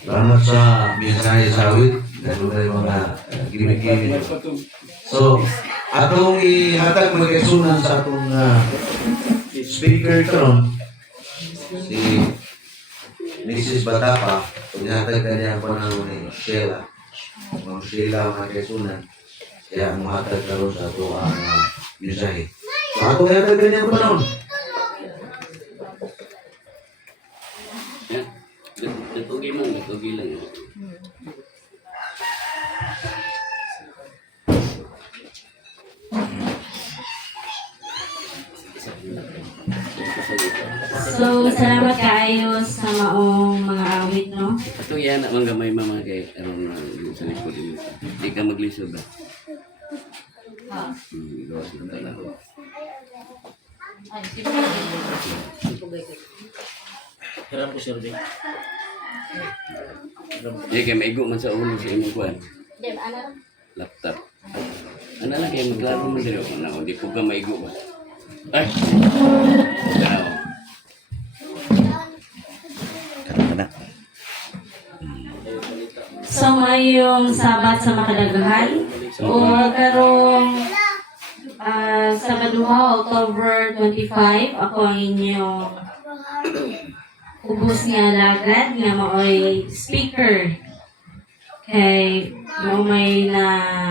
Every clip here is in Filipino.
Salamat sa mensahe sa awit. Ganun na yung mga gimmick-gimmick. So, atong ihatag magkaisunan sa atong speaker karon si Mrs. Batapa. Ihatag ka niya ang panahon ni Sheila. Kung Sheila ang magkaisunan, kaya ang mahatag karon sa atong mensahe. So, atong ihatag ka niya ang panahon. Natugi man, natugi lang. So, salamat kayo sa maong mga awit, no? Ito yan, ang gamay mga kay aron sa likod din. Di ka maglisod ba? Gawas ng tala. Hiram ko sir, Bing. Di kay maigo man sa ulo sa imong kuan. Laptop. Ano lang kayo maglaro mo dito? Hindi po ka maigo ba? Ay! Ganaw. So, ngayong Sabat sa Makadagahan, o karong Sabaduha, October 25, ako ang inyong ubos nga lagad nga maoy speaker kay may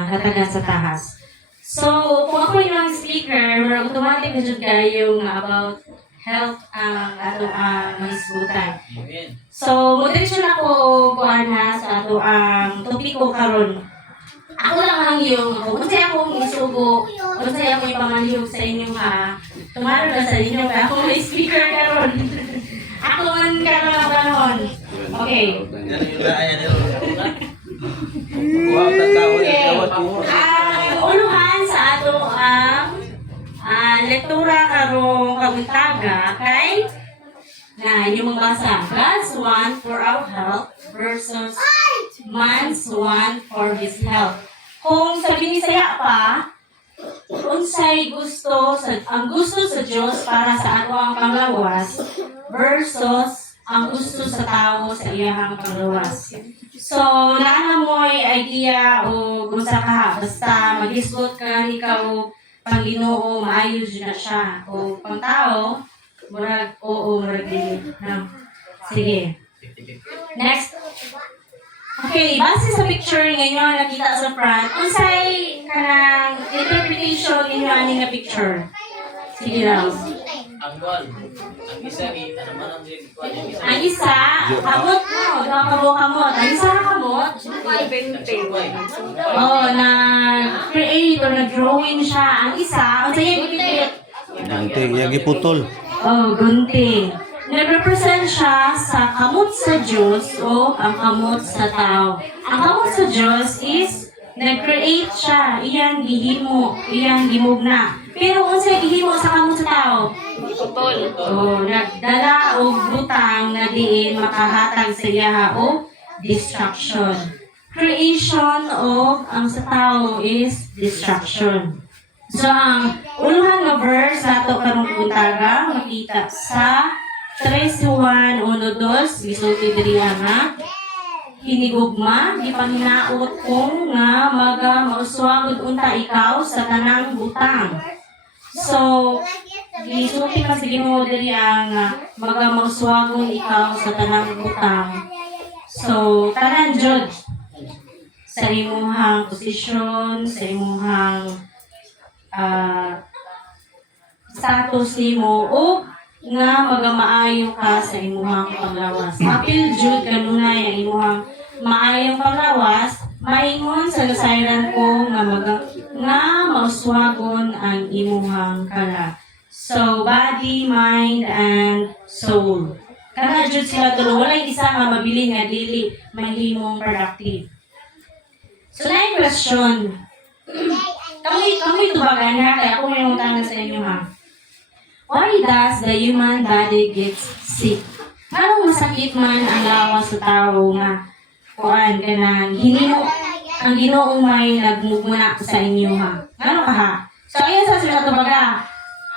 hatagan sa tahas. So, kung ako yung speaker, marang automatic na dyan kayo nga about health ang ato ang mahisbutan. So, moderation ako kuan ha sa ato ang topiko karon. Ako lang ang yung ako. Unsay akong isugo, unsay akong ipamanhiyog sa inyo ha. Tumaro na sa inyo kaya ako may speaker karon. Ako man karon ang panahon. Okay. Uluhan sa ato ang lektura karong kabuntaga kay na inyong magbasa. God's want for our health versus man's want for his health. Kung sa Binisaya pa, unsay gusto ang gusto sa Diyos para sa ato ang panglawas versus ang gusto sa tao sa iyang panglawas. So, naana mo'y idea o unsa ka basta maghisgot ka ikaw pang Ginoo maayo na siya o pang tao murag oo murag dili. Sige. Next. Okay, base sa picture ngayon nakita sa front, unsay kanang interpretation ninyo ani nga picture? Sige raw. Ang isa ni ano man ang Ang isa, kamot mo, kamot. Ang isa kamot. Oh, na-create or na-drawing siya. Ang isa, ang sa'yo ipipit. Gunting, yung iputol. Oh, gunting. Nag-represent siya sa kamot sa Diyos o ang kamot sa tao. Ang kamot sa Diyos is nag-create siya, iyang gihimo, iyang gimugna. Pero unsay gihimo sa kamot sa tao? Putol. Oh, nagdala og butang na diin makahatag sa iya o destruction. Creation o ang sa tao is destruction. So ang uluhang nga verse nato karong buntaga makita sa 3:1-1-2 gisulti diri nga hinigugma di panghinaot kung nga mauswagod unta ikaw sa tanang butang. So gisulti pa sa Ginoo diri ang mauswagon ikaw sa tanang butang. So tanan jud sa imuhang posisyon, sa imuhang status nimo o nga magamaayo ka sa imuhang panglawas. Apil jud kanunay ang imuhang maayong panglawas, maingon sa nasayran ko nga mauswagon ang imuhang kala. So body, mind, and soul. Kana jud sila tulo walay isa nga mabili nga dili mahimong productive. So na yung question. Kami tubagan ha, kaya ako may utangan sa inyo ha. Why does the human body gets sick? Anong masakit man ang lawas sa tao nga kuan kanang ang Ginoo may nagmugmuna sa inyo ha. Ano ka ha? So ayun sa sila tubaga.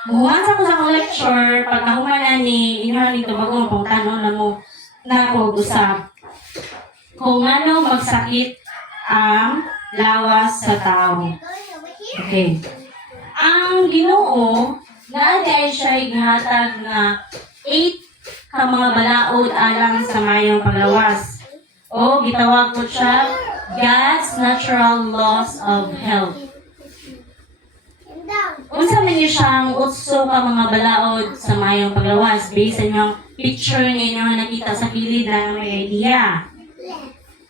Muhuman ko sa akong lecture, pag nahuman ni inyo ni tubago pang tanon na mo na ako usap. kung ano magsakit ang lawas sa tao. Okay. Ang Ginoo naadi siya gihatag nga 8 ka mga balaod alang sa mayong paglawas. O gitawag ko siya God's natural laws of health. Unsa man niyo siyang utso ka mga balaod sa mayong paglawas based sa inyong picture ninyo nga nakita sa kilid na may idea.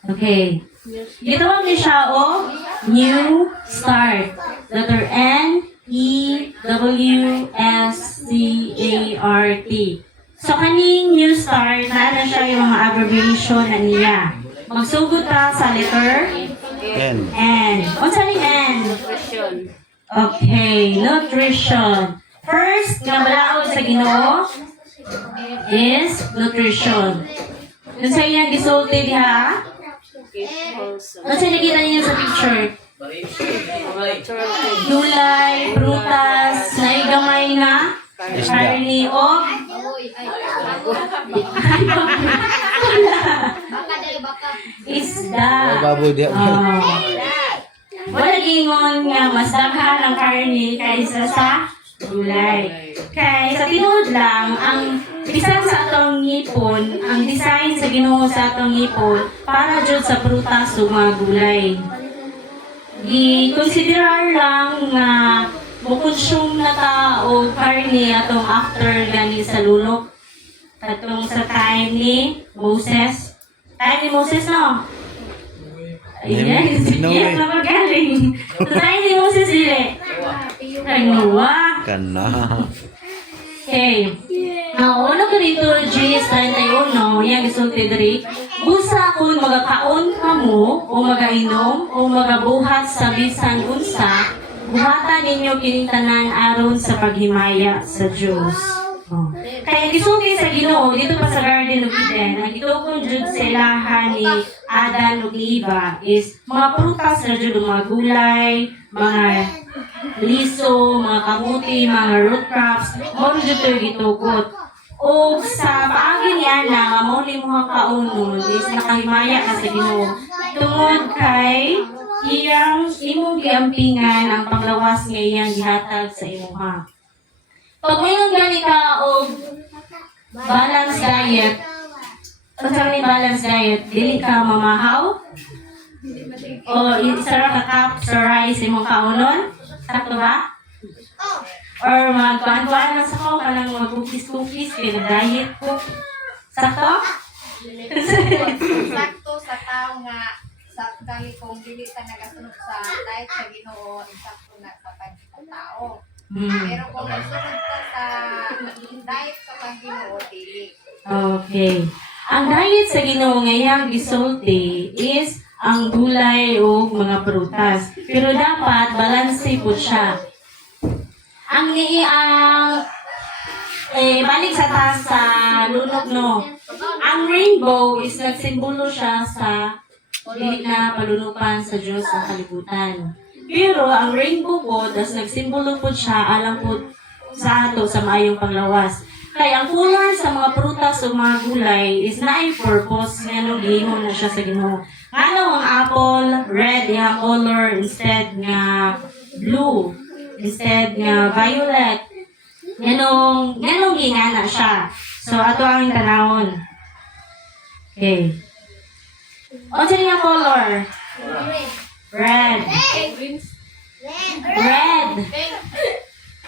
Okay. Gitawag niyo siya o New Start. Letter NEWSCART. So kaning New Start, na siya yung mga abbreviation na niya. Magsugod ta sa letter N. N. Unsa ni N? Okay, nutrition. First, nga balaod sa Ginoo is nutrition. Unsa iyang gisulti diha? Unsa nakita niyo sa picture? Gulay, prutas, naigamay nga karni o isda. Baboy di. Wala gingon nga mas daghan ang karni kaysa sa gulay. Kay sa tinuod lang, ang bisan sa atong ngipon, ang design sa Ginoo sa atong ngipon para jud sa prutas ug mga gulay. I-considerar lang nga mukonsume na ta o karni atong after gani sa lulok. Katong sa time ni Moses. Time ni Moses, no? Yes, No yes, way. na magaling. Sa time ni Moses, dili. Kay Noah. Kana. Okay. Ang una ko dito, Gs 31, yan isulti diri. Busa kung magakaon ka mo, o magainom, o magabuhat sa bisan unsa, buhatan ninyo kinintanan aron sa paghimaya sa Diyos. Oh. Kaya gisulti sa Ginoo dito pa sa Garden of Eden, ang gitukod jud sa ilahan ni Adan ug Eva is mga prutas na jud mga gulay, mga liso, mga kamuti, mga root crops, mo jud to gitukod. O sa paagi ni Ana nga mo ni mo kaunon is nakahimaya ka sa Ginoo tungod kay iyang imong giampingan ang panglawas nga iyang gihatag sa imuha. Pag mayroon gani ka o balanced diet, pag sa ni balanced diet, dili ka mamahaw? O isa ra ka cup sa rice imong kaunon? Sakto ba? Or magkuhan-kuhan lang sa ko, kanang mag-cookies-cookies, kaya diet ko. Sakto? Sakto sa tao nga sa kali kung dili ta nagasunod sa diet sa Ginoo, sakto na sa panitang tao. Pero kung nasunod ka sa diet sa Ginoo, dili. Okay. Ang diet sa Ginoo ngayang gisulti is ang gulay o mga prutas. Pero dapat balanse po siya. Ang balik sa taas sa lunok, no. Ang rainbow is nagsimbolo siya sa dili na palunupan sa Diyos sa kalibutan. Pero ang rainbow po, das nagsimbolo po siya alam po sa ato sa maayong panglawas. Kaya ang color sa mga prutas o mga gulay is na-purpose nga nung gihon na siya sa Ginoo. Ano ang apple, red yung color instead nga blue, instead nga violet. Ganong gingana siya. So ato ang tanawon. Okay. O siya yung color? Red. Red.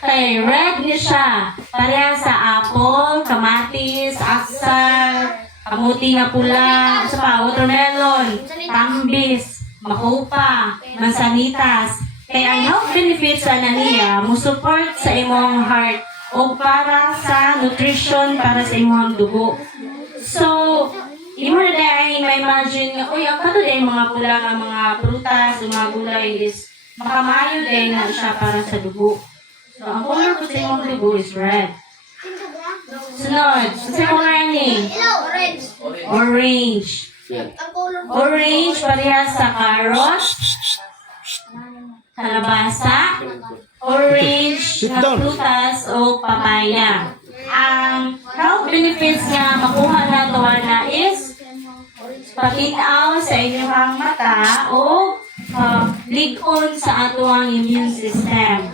Okay, red niya siya. Pareha sa apple, kamatis, aksal, kamuti nga pula, sa pa, watermelon, tambis, makopa, mansanitas. Kaya ang health benefits sa niya, mo-support sa imong heart o para sa nutrition para sa imong dugo. So, imo na dahil may imagine nga, uy, ang kato din mga pula nga mga prutas, mga gulay is makamayo din na siya para sa dugo. So, ang color po sa imong dugo is red. Sunod, sa color ni? Orange. Orange, parehas sa carrot, kalabasa, orange na prutas o papaya. Ang health benefits nga makuha na to na is pakinaw sa inyong mata o lig-on sa ato ang immune system.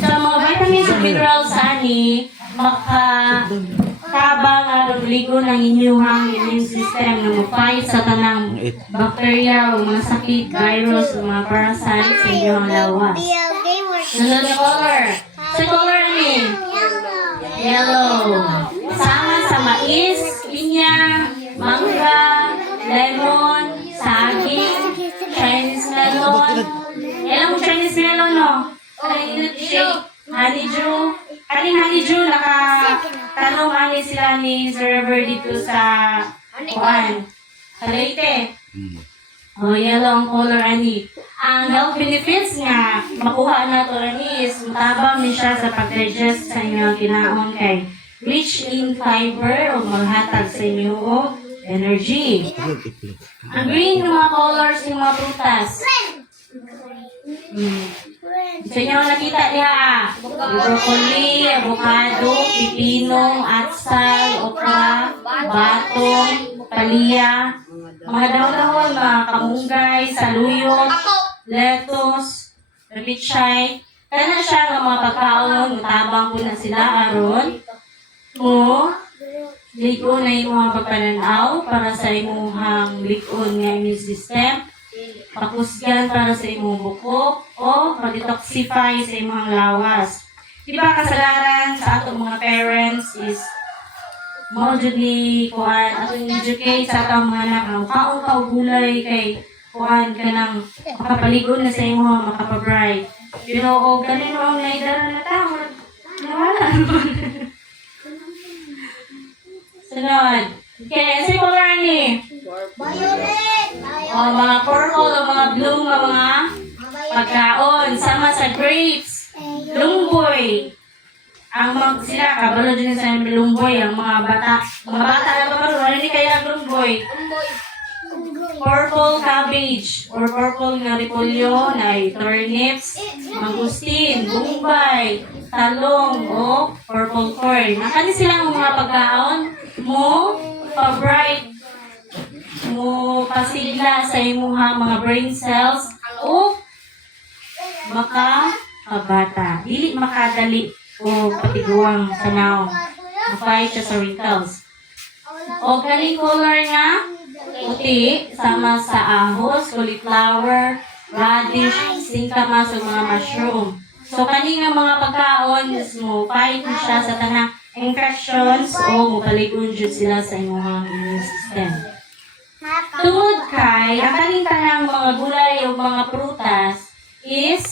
Sa mga vitamins and minerals ani makatabang ang ligo ng inyong immune system na mag-fight sa tanang bacteria o mga sakit, virus o mga parasites sa inyong lawas. Sunod na color. Sa color ni yellow. Sama sa mais, pinya, mangga, lemon, saging, Chinese melon. Ilang mo Chinese melon, no? Shake, honeydew. Kaning honeydew, nakatanong ani sila ni Sir Robert dito sa Leyte. Yellow ang color ani. Ang health benefits nga makuha na to ani is matabang ni siya sa pag-digest sa inyong kinaon kay rich in fiber o maghatag sa inyo og energy. Ang green ng mga colors ng mga prutas. So inyo nakita niya, broccoli, avocado, pipino, atsal, okra, batong, palya, mga dahon-dahon, mga kamunggay, saluyot, lettuce, pechay. Kana siya nga mga pagkaon, tabang po na sila aron mo ligon na yung mga pagpananaw para sa imuhang ligon nga immune system, pakusgan para sa imong buko, o mag-detoxify sa imong lawas. Di ba kasalanan sa atong mga parents is mo jud ni kuan atong educate sa atong mga anak nga kaon ka og gulay kay kuan kanang makapaligon na sa imong makapabright. Pero og ganin mo ang naidara na ta, wala. Sunod. Okay, sa color ni? Violet! Mga purple o mga blue nga mga pagkaon. Sama sa grapes, lungboy. Sila, kabalo din sa lungboy, ang mga bata. Mga bata na pa rin, wala ni kaya lungboy. Purple cabbage or purple nga repolyo na turnips, mangustin, bumbay, talong o purple corn. Nakani silang mga pagkaon mo pa-bright, mo pasigla sa imuha mga brain cells o makabata. Dili makadali o patiguang tanaw. Mapay siya sa wrinkles. O galing color nga puti, sama sa ahos, cauliflower, radish, singkamas, o mga mushroom. So, kani nga mga pagkaon, mo fight siya sa tanang infections o mupaligon jud sila sa inyong immune system. Tungod kay, ang kaning tanang mga gulay o mga prutas is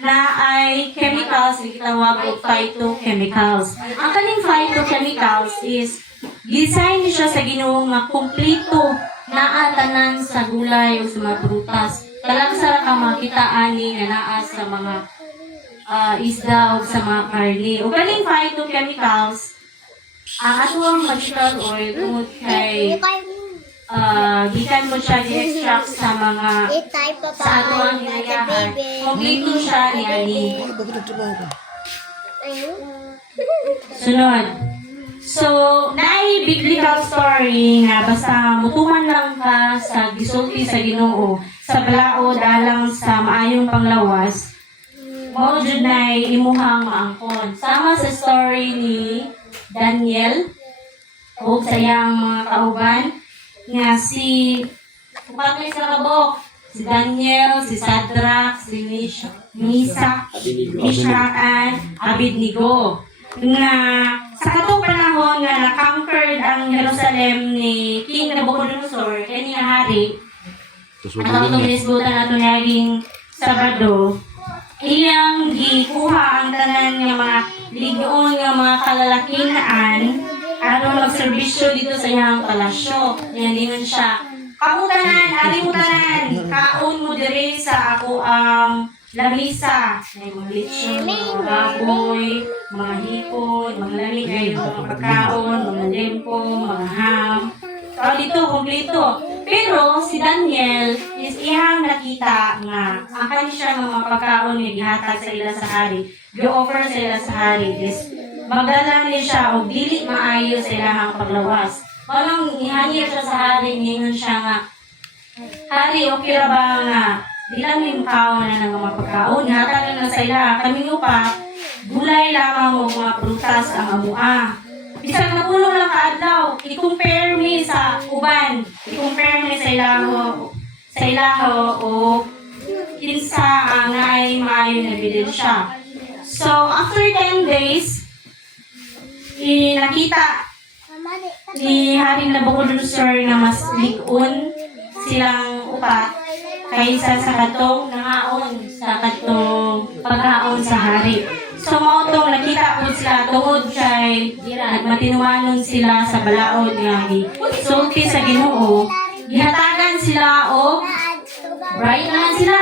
na ay chemicals, gitawag og phytochemicals. Ang kaning phytochemicals is design siya sa Ginoo nga kumpleto naa tanan sa gulay o sa mga prutas. Talagsa ka makita ani nga naa sa mga isda o sa mga karne. O kaning phytochemicals, ang atong vegetable oil tungod kay gikan mo siya di-extract sa mga sa ato ang hinayahan. Kompleto siya ni ani. Sunod. So, naay biblical story nga basta mutuman lang ka sa gisulti sa Ginoo sa balaod alang sa maayong panglawas, mao jud nay imuhang maangkon. Sama sa story ni Daniel o sa iyang mga kauban nga si Pagkakay sa kabok, si Daniel, si Shadrach, si Meshach, Abednego. Nga sa katong panahon nga na-conquered ang Jerusalem ni King Nabucodonosor, kani nga hari, ang itong inisbutan nato naging Sabado, iyang gikuha ang tanan nga mga ligon nga mga kalalakinaan aron magserbisyo dito sa iyang palasyo. Yan din siya. Kamutanan, alimutanan, kaon mo diri sa ako ang lamisa. May mga lechon, mga baboy, mga hipon, mga lamig ay mga pagkaon, mga lempo, mga ham. So dito, kumplito. Pero si Daniel is iyang nakita nga ang kanisya mga pagkaon nga gihatag sa ila sa hari. Gi-offer sa ila sa hari is magdalan ni siya o dili maayo sa ilahang paglawas. Anong ihangir siya sa hari, ningon siya nga, Hari, okay ra ba nga, di lang yung kaon na ng mga pagkaon, hatagan na sa ila, kami pa, gulay lamang o mga prutas ang amua. Bisag nakulong lang kaadlaw, i-compare me sa uban, i-compare me sa ilaho o kinsa ang naay maayo na ebidensya. So, after 10 days, nakita ni Haring Nabucodonosor na mas ligon silang upat kaysa sa katong nangaon sa katong paghaon sa hari. So, mautong nakita po sila tungod kay nagmatinuanon sila sa balaod nga sulti sa Ginoo. Gihatagan sila o bright naman sila.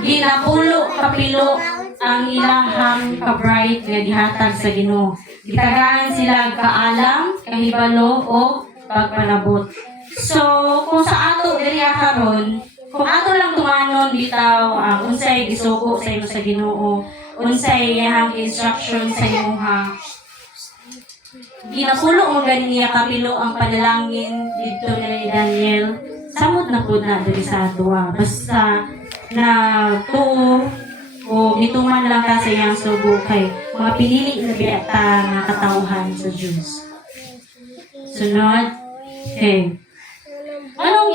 Ginapulo kapilo ang ilahang ka-bright nga gihatag sa Ginoo. Gitagaan sila kaalam, kahibalo o pagpanabot. So, kung sa ato diri karon, kung ato lang tumanon bitaw ang unsay gisugo sa imo sa Ginoo, unsay iyang instruction sa imuha. Ginapulo mo gani niya kapilo ang panalangin dito ni Daniel. Samot na pud na diri sa ato. Basta na tuo o gituman lang ka sa iyang sugo kay mga pinili na biyata nga katawhan sa Diyos. Sunod. Okay. Anong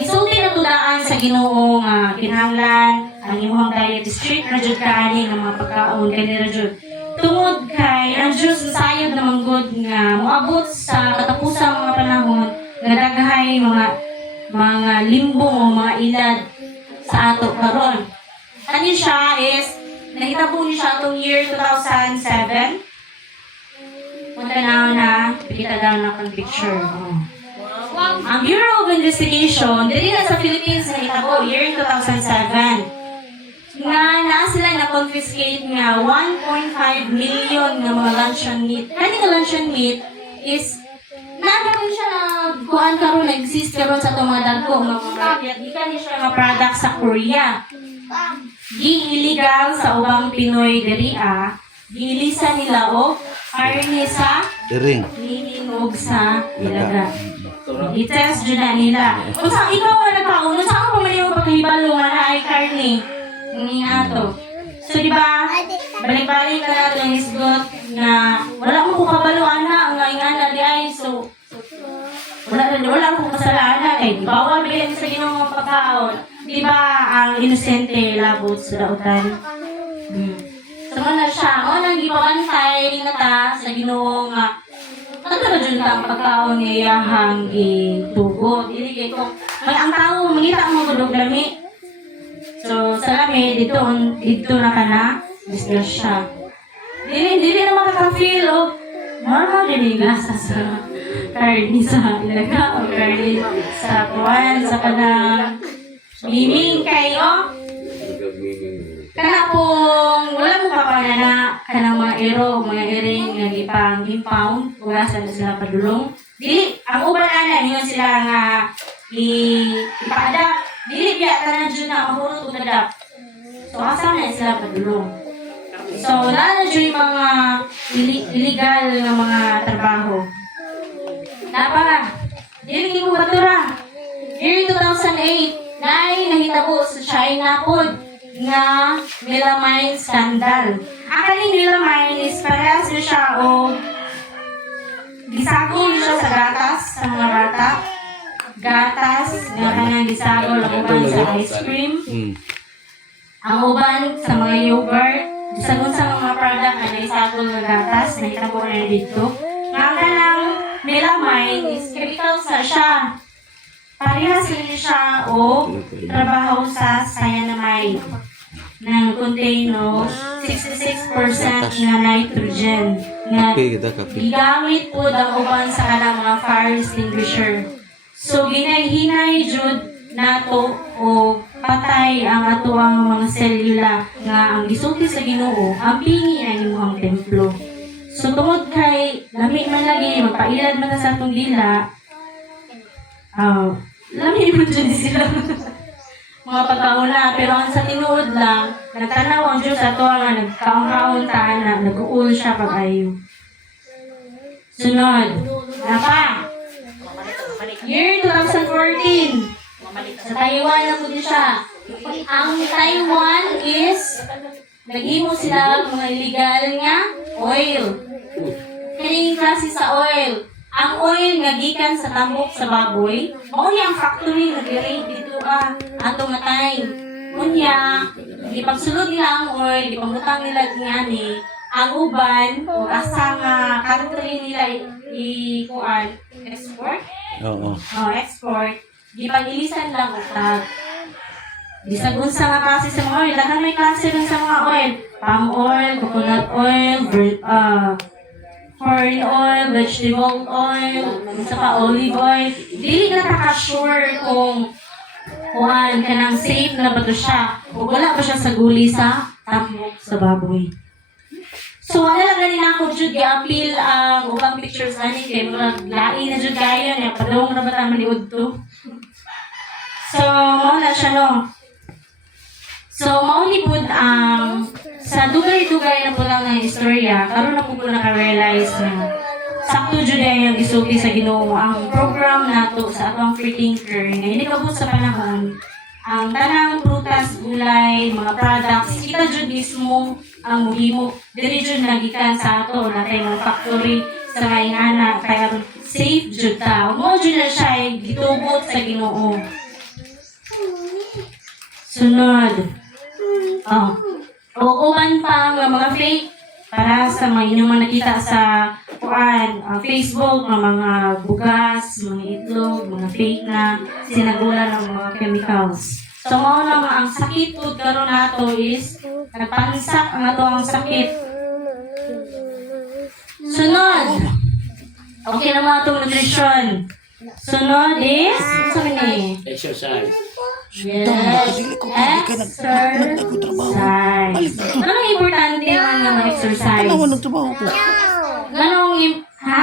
gisulti na tudaan sa Ginoo nga kinahanglan ang imong diet strict na jud kaani nga mga pagkaon kanira jud. Tungod kay ang Diyos sayod na manggod nga moabot sa katapusang mga panahon nga daghay mga limbong o mga ilad sa ato karon. Ano siya is, nahitabo niyo siya itong year 2007. Punta na, pikita daw na kang picture. Ang Bureau of Investigation, dili na sa Philippines nahitabo, year 2007. Nga na sila na-confiscate nga 1.5 million nga mga luncheon meat. Kani nga luncheon meat is, nagkaroon siya na kuhaan karon na-exist karon sa itong mga dagko, mga market. Di ka siya nga product sa Korea. Illegal sa ubang Pinoy diriya, gilisa nila o karne sa Iring. nilinog sa ilaga. I-test dyan na nila. Kung saan ikaw ang nagkauno, saan mo mali yung pagkahibalo nga na ay karne? Hindi nga to. So, di ba, balik-balik ka na itong isgot na wala mo kung kabaluan na, nga ingana di ay, so, wala mo kasalaan na, kay bawal bigyan sa Ginoo ng pagkaon. Di ba, ang inosente labot sa dautan? So, na siya, nang gipabantay na ta sa Ginoo nga, ano dyan ka ang pagkaon ni Yahang itugot. Dili kay kung may ang tao, mangita mo gudog lami. So, sa lami, dito na ka na, disgrasya. Dili na makaka-feel o, marma din yung gasa sa karni sa ilaga o karni sa kuwan, sa kanang meaning kayo. Kana pong wala mo kapanana kanang mga mga iring nga gipang impound ugasan na sila padulong. Dili ang uban ana niyo sila nga ipaadapt. Dili biya tanan jud na mahurot ug adapt. So asa na sila padulong. So na jud mga illegal nga mga trabaho. Napa dili ko batura. Year 2008 nahitabo sa China pod nga melamine scandal. Ang kaning melamine is parehas na siya o gisagol siya sa gatas sa mga bata. Gatas nga kanang gisagol ang uban sa ice cream. Ang uban sa mga yogurt. Gisagol sa mga product na gisagol na gatas na itabo na dito. Nga kanang melamine is chemical sa siya. Parehas rin siya o trabaho sa cyanamide na contain 66% na nitrogen na Kape kita, kape. gigamit po ang uban sa kanang mga fire extinguisher. So ginay-hinay jud nato o patay ang ato ang mga selula nga ang gisulti sa Ginoo ang pingi na imong templo. So tungod kay lami man lagi magpailad man sa atong dila. Lami man dyan sila. Mga pagkauna, pero ang sa tinuod lang, nagtanaw ang Diyos ato nga nagkaong-kaong na nag-uul siya pag-ayo. Sunod. Napa? Year 2014. Sa Taiwan na po din siya. Ang Taiwan is, naghimo sila mga illegal nga oil. Kaning klase sa oil. Ang oil nga gikan sa tambok sa baboy, mao ni ang factory nag-rate dito ato nga time. Kunya, ipagsulod nila ang oil, ipangutang nila ngani, ang uban o asa nga country nila i-kuan export. Oo. Oh, export. Gipag-ilisan lang utag. Bisag unsa nga klase sa mga oil, daghan may klase rin sa mga oil. Palm oil, coconut oil, corn oil, vegetable oil, isa pa olive oil. Dili ka taka-sure kung kuan kanang safe na ba to siya o wala ba siya sa guli sa tambok sa baboy. So wala lang ganin ako jud gi-appeal ang ubang pictures ani kay murag lain na jud kayo niya padung ra ba ta maniud to. So mao na siya no. So mao ni pud ang sa dugay-dugay na po lang ng istorya karon na po ko naka-realize na sakto jud ang gisulti sa Ginoo ang program nato sa atong free thinker nga hindi kabut sa panahon ang tanang prutas, gulay, mga products, kita jud mismo ang muhimo. Diri jud nagikan sa ato, natay mga factory sa ngaingana, kaya safe jud ta. Mo jud na siya gitubot sa Ginoo. Sunod. Oh. O uban pa nga mga fake para sa mga inyong mga nakita sa Facebook, mga bugas, mga itlog, mga fake na sinagula ng mga chemicals. So, mao na ang sakit po karon nato is nagpansak ang ato ang sakit. Sunod. Okay na mga itong nutrition. Sunod is, sabi ni? Exercise. Yes. Exercise. Ano ang importante naman ng exercise? Ganong, ha?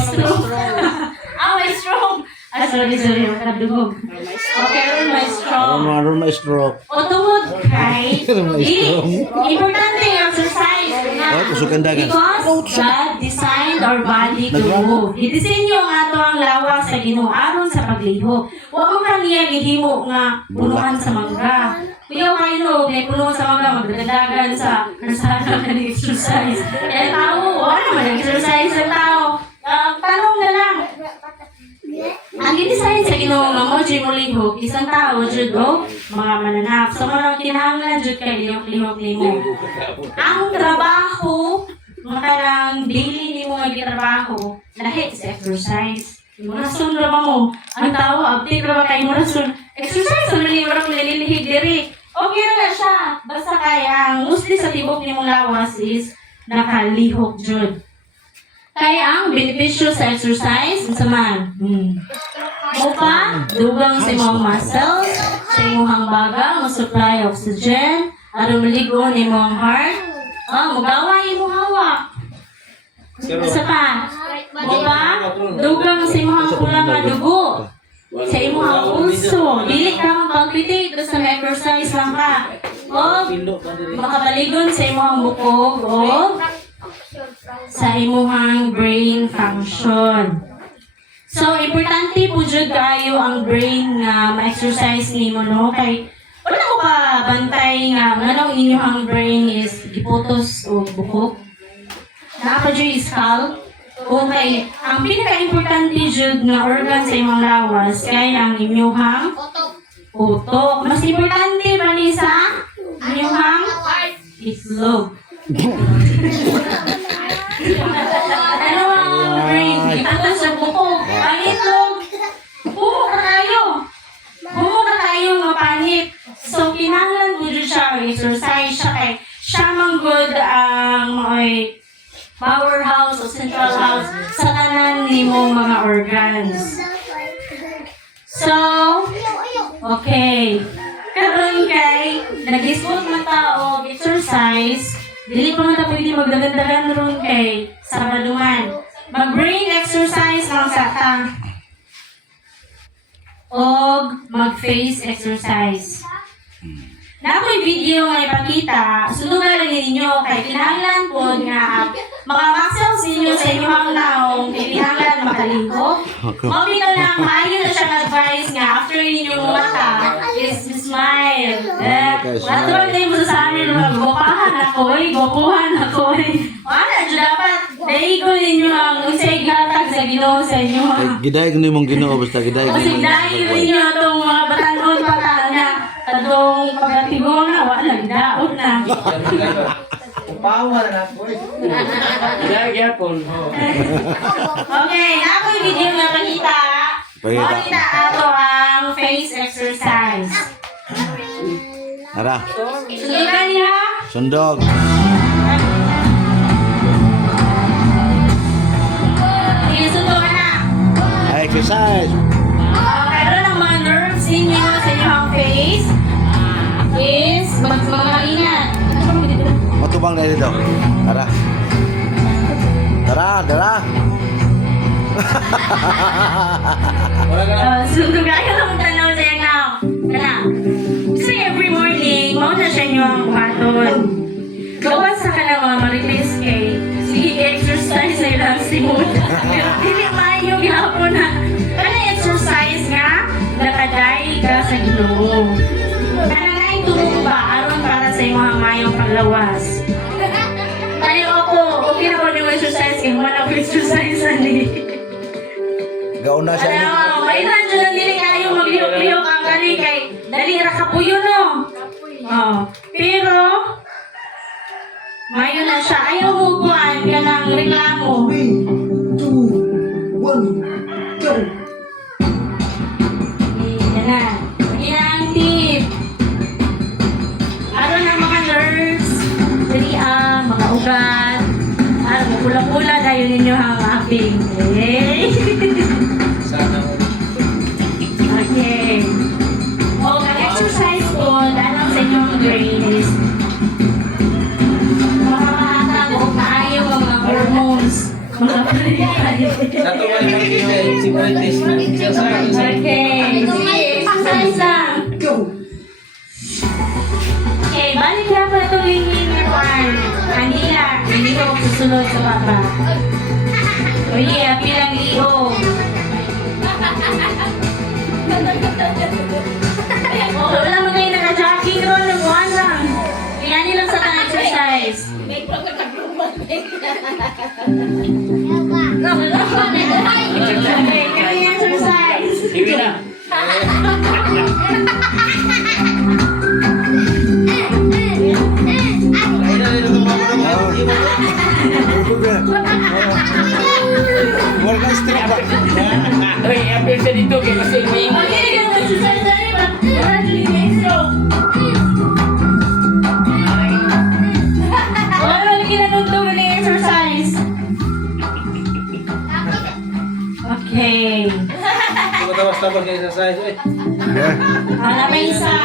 Stroke. May stroke. Sorry, makadugog. Okay, may stroke. Maroon na stroke. O tungod kay, importante yung exercise. Kusukan dagan. Because God designed our body to move. Gidisenyo ang ato ang lawas sa Ginoo aron sa pagliho. Wa mo kaniya gihimo nga punuan sa mangga. Kuya kayo, may puno sa mangga, magdadagan sa kasana ka ng exercise. Kaya tao, wala naman exercise ng tao. Tanong na lang. Ang gidesign sa Ginoo nga mo jud mo lihok, isang tao jud o mga mananap. So mga kinahanglan jud kay lihok-lihok nimo. Ang trabaho, makarang daily nimo nga gitrabaho, lahi sa exercise. Murason ra ba mo? Ang tao update ra ba kay murason? Exercise man ni murag nililihig diri. Okay ra na siya. Basta kay ang mostly sa tibok nimong lawas is nakalihok jud. Kaya ang benepisyo sa exercise, sa man. Upa, dugang sa imong muscles, sa imong baga, mo supply oxygen, aron maligo ni imong heart. Magawa imong hawak. Isa pa, upa, dugang sa imong kulang nga dugo, sa imong pulso. Dili ka magpagpitik, basta may exercise lang ka. O, makabaligon sa imong bukog, o sa imuhang brain function. So, importante po jud kayo ang brain nga ma-exercise nimo no kay wala ko pa bantay nga anong inyong brain is giputos o bukog. Napa jud skull. Okay, ang pinaka-importante jud nga organ sa imong lawas kay ang inyong utok. Mas importante ba ni sa inyong itlog. Ano ang brain? Ito sa bukog. Ang itlog. Bumo ka tayo mapanit. So, kinahanglan po dyan siya exercise siya kay siya mang good ang powerhouse o central house sa tanan nimo mga organs. So, okay. Karon kay nag-sport man tao exercise. Dili pa man ta pwede magdagan-dagan ron kay sa baduman. Mag-brain exercise lang sa ta. O mag-face exercise. Na ako'y video nga ipakita, sunugan lang ninyo kay kinahanglan po nga mga muscles ninyo sa inyong naong pilihangan makalingkot. Mabito na maayo na siyang advice nga after inyong mata is smile. Wala ba tayo mo sa amin mga gupahan ako gupuhan ako wala, dyan dapat dahil ko ninyo ang usay gatag sa Ginoo sa inyo. Gidayag ni mong Ginoo basta gidayag Kasi dahil ninyo itong mga batanon pata na itong pagkatigo na wala, daon na. Gyapon. Okay, ako yung video na makita. Pakita. Makita ato ang face exercise. Ara, Sundukan niya. sundog. Sige, sundukan na. Exercise. Karoon ang mga nerves ninyo sa inyong face is mag-ingat. Matubang na dito. Ara. Dara. Sundukan ka lang tanaw sa iyo now. Kana. So every morning, mauna siya niyo ang buhaton. Gawas sa kanang mga marites kay sige exercise sa ilang simod. Pero dili maayo gihapon na. Kana exercise nga nakaday ka sa Ginoo. Kana na itulong ba aron para sa imong mayong paglawas. Tayo ako, okay na ko yung exercise kay mo na exercise ani. Gauna siya. Ano, mainan dyan lang dili kayo magliyok-liyok ang kani kay dali ra kapuyo no. Oh, pero mayo na siya. Ayaw mo buwan ka ng reklamo. 3, 2, 1, go! Yan na. Yan ang tip. Aron ang mga nerves, dalian, mga ugat, pula-pula dayon ninyo ang acting. Okay? Okay. O, ang exercise ko, dalang sa inyong brain is makapahatag o kaayaw ang mga hormones. Mga Okay. Sige, exercise lang. Okay, balik na po ito lingin na kwan. Kanila, hindi ko susunod sa papa. Oye, apilang iyo. Oh, wala mo kayo naka-jogging ron, nagbuhan lang. Kaya nilang sa exercise. Okay, kaya exercise. Iwi na. Wala ka strip ba? Ay, apil siya dito kaya kasi may Okay, kaya exercise na rin. Wala dyan yung intro. Wala lagi na nung doon ng exercise. Okay. Para pa isa.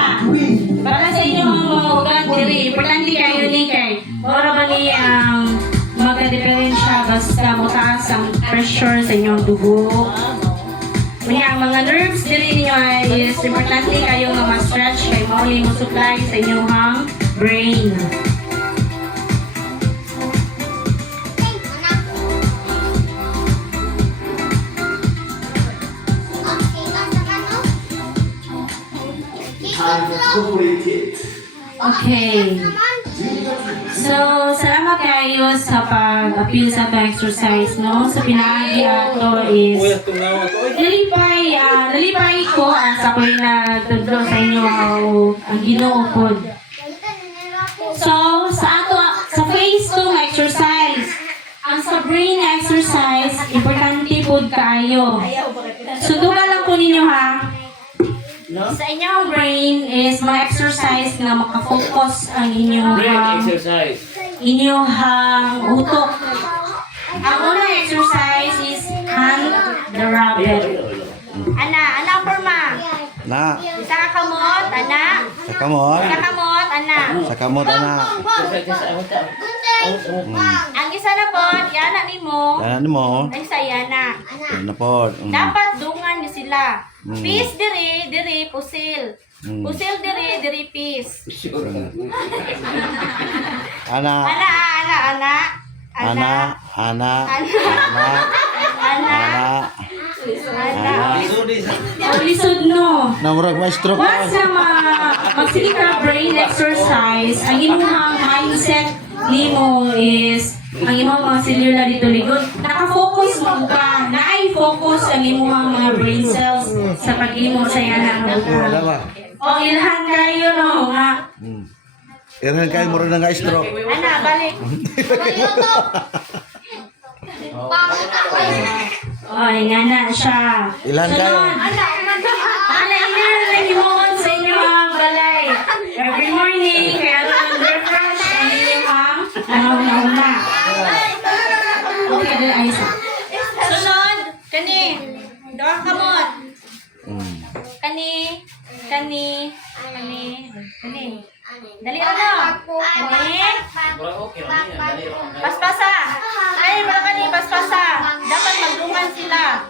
Para sa inyo mga ugat diri. Importante kayo ni kay. Para ba ni ang magka-diferensya basta mataas ang pressure sa inyong dugo. Kaya ang mga nerves diri ninyo ay is importante kayo nga ma-stretch kay mauli mo supply sa inyong brain. Okay. So, salamat kayo sa pag-appeal sa ito exercise, no? Sa pinaagi ato is nalipay ko sa ko'y nagtudlo sa inyo ang Ginoo pod. So, sa face to exercise, ang sa brain exercise, importante pod kayo. Sundukan lang po ninyo ha. Sa inyong brain is ma-exercise na makafocus ang inyong breath exercise. inyong utok. Ang unang exercise is hand the rabbit. Ana forma. Na, Isa ka kamot, ana. sa kamot. Isa kamot, ana. Sa kamot, ana. Ang isa na po, yana nimo. Ano mo? Ay sa yana. Ano po? Dapat dungan niyo sila. Mm. Peace diri, pusil. Mm. Pusil diri, peace. Ana. Ana. Ana. Ana. Ana. Ana. Ang lisod no. Namurag maestro ko. Once na magsige ka brain exercise, ang imuhang mindset nimo is ang imong mga cellular dito ligod. Naka-focus mo ka. Naay-focus ang imuhang mga brain cells sa pag-imo sa yana nga buka. Wala ba? O ilhan kayo no nga. Irhan kayo mo rin nga stroke. Ana, balik. Oy, nga na siya. Ilan kayo? Ana, ilan na himon sa inyong balay. Every morning, kaya ito refresh ang inyong una. Okay, dali ay isa. Sunod, kani. Doa kamot. Kani. Dali ano? Kani. Mura okay ra niya, dali ra. Paspasa. Ay, wala kani paspasa. Dapat magdungan sila.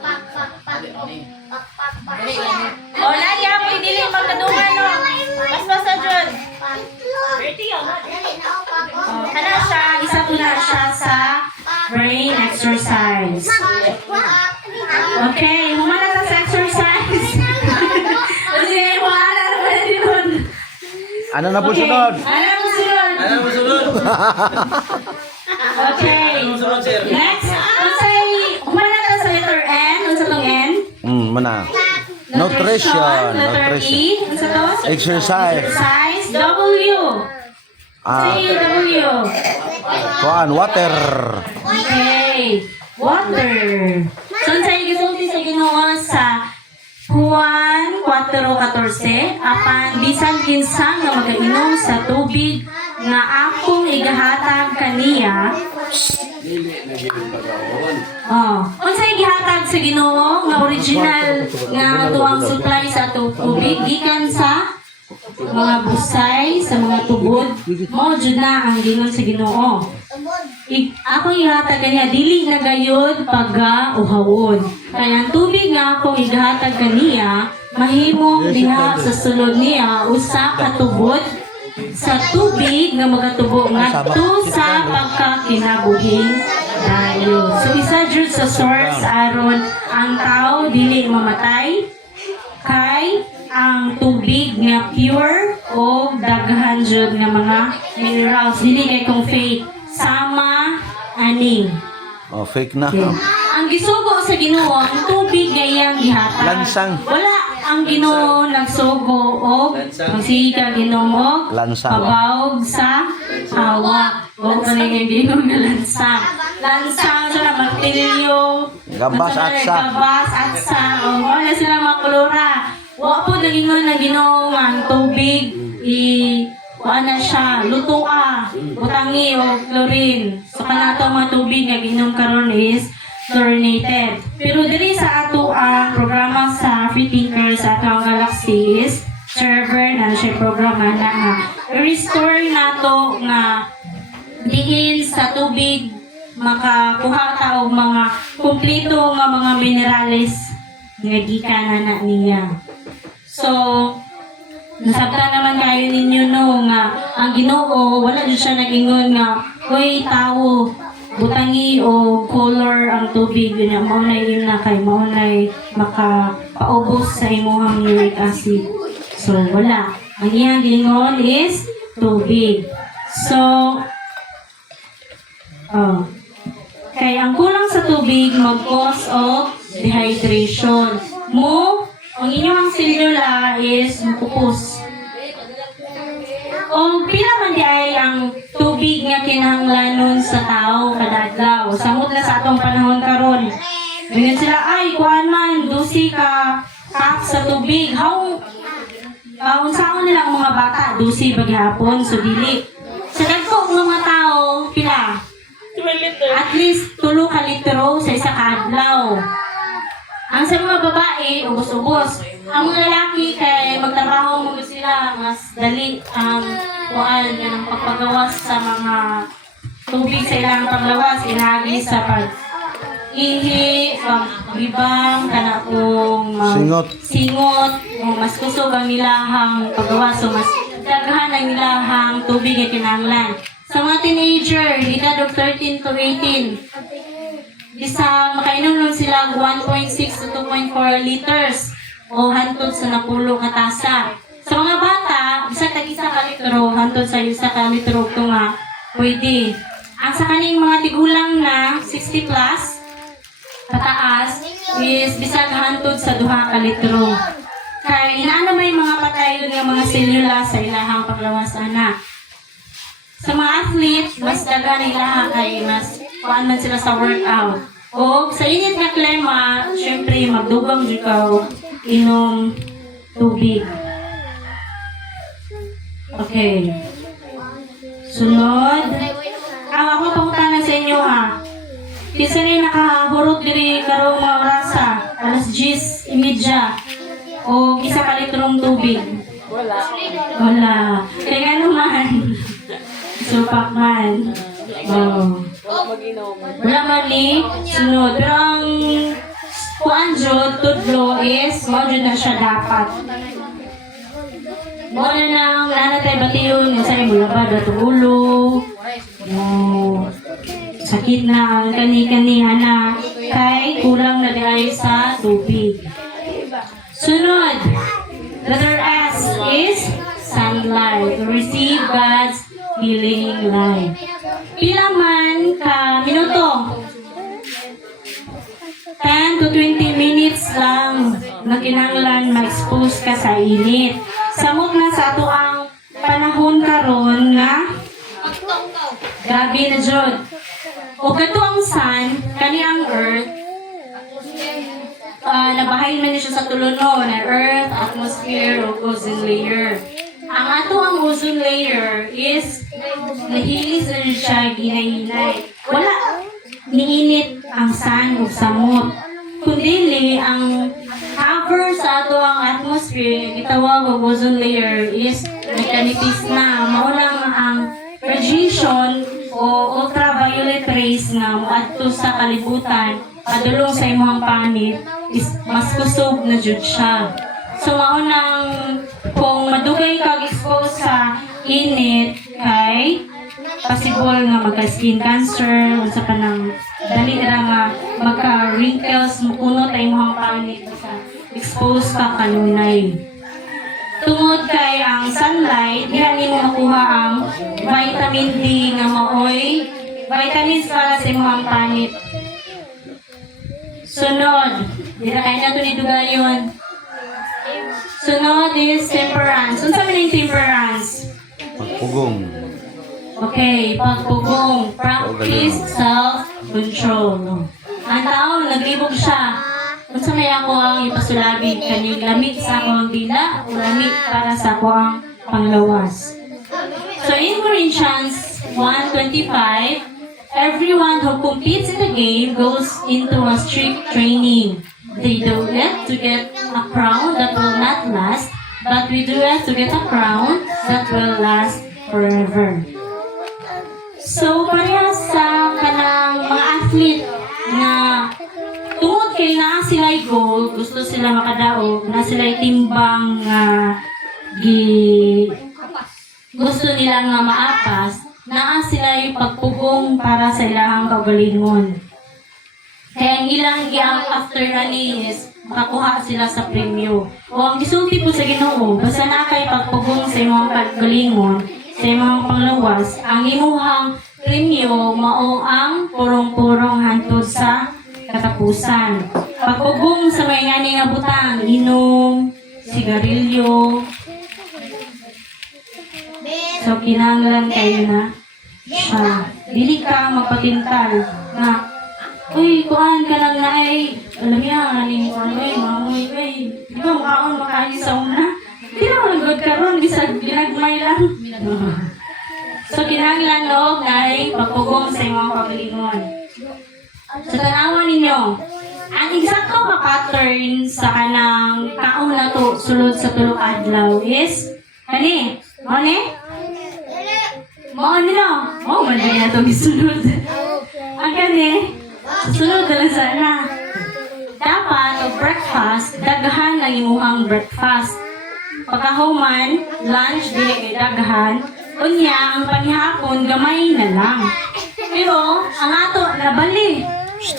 O, lagi ako dili magkadungan no. Paspasa jud. Kana siya, isa po na siya sa brain exercise. Okay, humana ta sa exercise. Kasi humana naman yun. Ano na po sunod? Ano mo sunod? Ano mo sunod? Okay. Sunod sir. Next, unsay humana ta sa letter N, unsa tong N? Mana. Nutrition. Letter E, unsa to? Exercise. Exercise, W. Say W. Kuan, water. Okay. Water. So, unsay gisulti sa Ginoo sa Juan 4:14, apan bisan kinsa nga magainom sa tubig nga akong igahatag kaniya. Dili na gyud pagkaon. Unsay gihatag sa Ginoo nga original nga tuwang supply sa tubig gikan sa mga busay sa mga tubod, mao jud na ang gingon sa Ginoo. Ako ihatag kaniya dili na gayud pagauhawon. Kaya ang tubig nga akong ihatag kaniya mahimong diha sa sulod niya usa ka tubod sa tubig nga magatubo ngadto sa pagkakinabuhing tayo. So isa jud sa source aron ang tao dili mamatay kay ang tubig nga pure o daghan jud nga mga minerals dili kay kung fake sama ani. Oh, fake na. Okay. Ang gisugo sa Ginoo ang tubig nga iyang gihatag. Lansang. Wala ang Ginoo nagsugo og magsika Ginoo og Lansang. pabawog sa hawa. O pa ning Ginoo nga lansang. Lansang sa martilyo. Gabas at sa. Gabas at sa. O wala sila makulura. Wa po nagingon na Ginoo nga ang tubig na siya, lutoa, butangi o chlorine. So kanato mga tubig nga ginom karon is chlorinated. Pero diri sa ato ang programa sa Free Thinker sa atong galaxy is server na siya programa na nga restore nato nga diin sa tubig makakuha ta og mga kumpleto nga mga minerales nga gikan na niya. So nasabtan naman kayo ninyo no nga ang Ginoo wala jud siya nagingon nga hoy tawo butangi o color ang tubig na mao na yun na kay mao na makapaubos sa imong uric acid. So wala. Ang iyang gingon is tubig. So kay ang kulang sa tubig mag-cause of dehydration. Ang inyong selula is mupupos. O pila man di ay ang tubig nga kinahanglanon sa tao kada adlaw. Samot na sa atong panahon karon. Ganyan sila ay kuan man dusi ka cup sa tubig. Unsaon nila ang mga bata dusi paghapon so dili. Sa dagko ng mga tao pila? 2 liter. At least 3 ka litro sa isa ka adlaw. Ang sa mga babae, ubos-ubos. Ang mga lalaki kay magtrabaho mo sila, mas dali ang kuan ng pagpagawas sa mga tubig sa ilang panglawas, inagi sa pag-ihi, pagbibang, kanakong singot, mas kusog ang nilahang paggawas, so mas daghan ang nilahang tubig at kinahanglan. Sa mga teenager, edad of 13 to 18, bisa makainom lang sila 1.6 to 2.4 liters o hantod sa napulo katasa. Sa mga bata, bisa tag-isa ka litro, hantod sa isa ka litro ito nga pwede. Ang sa kaning mga tigulang na 60 plus, pataas, is bisag hantod sa 2 ka litro. Kaya inaano may mga patayon ng mga selula sa ilahang paglawas ana. Sa mga athlete, mas daga na ilaha kay mas kuan man sila sa workout. O sa init nga klima, syempre magdugang ikaw inom tubig. Okay. Sunod. Ako pangutanan sa inyo ha. Kinsa ni nakahurot diri karong mga orasa, alas 10:30 o isa ka litrong tubig. Wala. Kaya nga naman. Supak man. Oh. Wala man ni sunod. Pero ang kuan jud tudlo is mo jud na siya dapat. Mo na nang nanatay batiyon sa imo ba dato ulo. Oh. Sakit na ang kani-kanihan na kay kulang na diay sa tubig. Sunod. Letter S is sunlight. To receive God's healing light. Pila man ka minuto? 10 to 20 minutes lang na kinahanglan ma-expose ka sa init. Samot na sa ato ang panahon karon nga grabe na jud. O kato ang sun, kani ang earth, nabahay man siya sa tuluno na earth, atmosphere, o ozone layer. Ang ato ang ozone layer is nahilis na siya ginahinay. Wala niinit ang sun o samot. Kundi ang cover sa ato ang atmosphere, gitawag og ozone layer is nagkanipis na. Maunang ang radiation o ultraviolet rays nga moadto sa kalibutan padulong sa imong panit is mas kusog na jud siya. So maunang kung madugay kag expose sa init kay possible nga magka-skin cancer unsa pa nang dali ra nga magka-wrinkles mukunot ay imong panit sa expose ka kanunay. Tungod kay ang sunlight, diha nimo makuha ang vitamin D nga maoy vitamins para sa imong panit. Sunod, dira kay nato ni dugayon. Sunod is temperance. Unsa man yung temperance? Pagpugong. Okay, pagpugong. Practice self-control. Ang tao, naglibog siya. Unsa may ako ang ipasulabi kaning lamig sa akong dila o lamig para sa ako ang panglawas. So in Corinthians 1:25, everyone who competes in the game goes into a strict training. They do it to get a crown that will not last, but we do it to get a crown that will last forever. So parehas sa kanang mga athlete na tungod kay na sila'y goal, gusto sila makadaog, na sila'y timbang gusto nila nga maapas, naa sila'y pagpugong para sa ilang kaugalingon. Kaya ang ilang giang after running is makakuha sila sa premyo. O ang gisulti po sa Ginoo, basta na kay pagpugong sa imong kaugalingon, sa imong panglawas, ang imuhang premyo mao ang purong-purong hantod sa katapusan. Pagpugong sa may ngani nga butang, inom, sigarilyo. So, kinahanglan kayo na siya. Dili ka magpatintal na, uy, kuhaan ka lang na ay, alam niya, aning ay, mamoy, ay, di ba makaon makain sa una? Di na malagod ka ron, bisag ginagmay lang. So, kinahanglan loob na ay pagpugong sa imong pagalingon. Sa tanawan ninyo, ang eksakto nga pattern sa kanang kaon na to sulod sa tulog adlaw is kani, mo ni? Mo nila, mo man na ito gisulod. Ang kani, sulod na sana. Dapat o breakfast, daghan ang imuhang breakfast. Pagkahuman, lunch dili kay daghan, Unya, ang panihapon, gamay na lang. Pero, ang ato, nabali.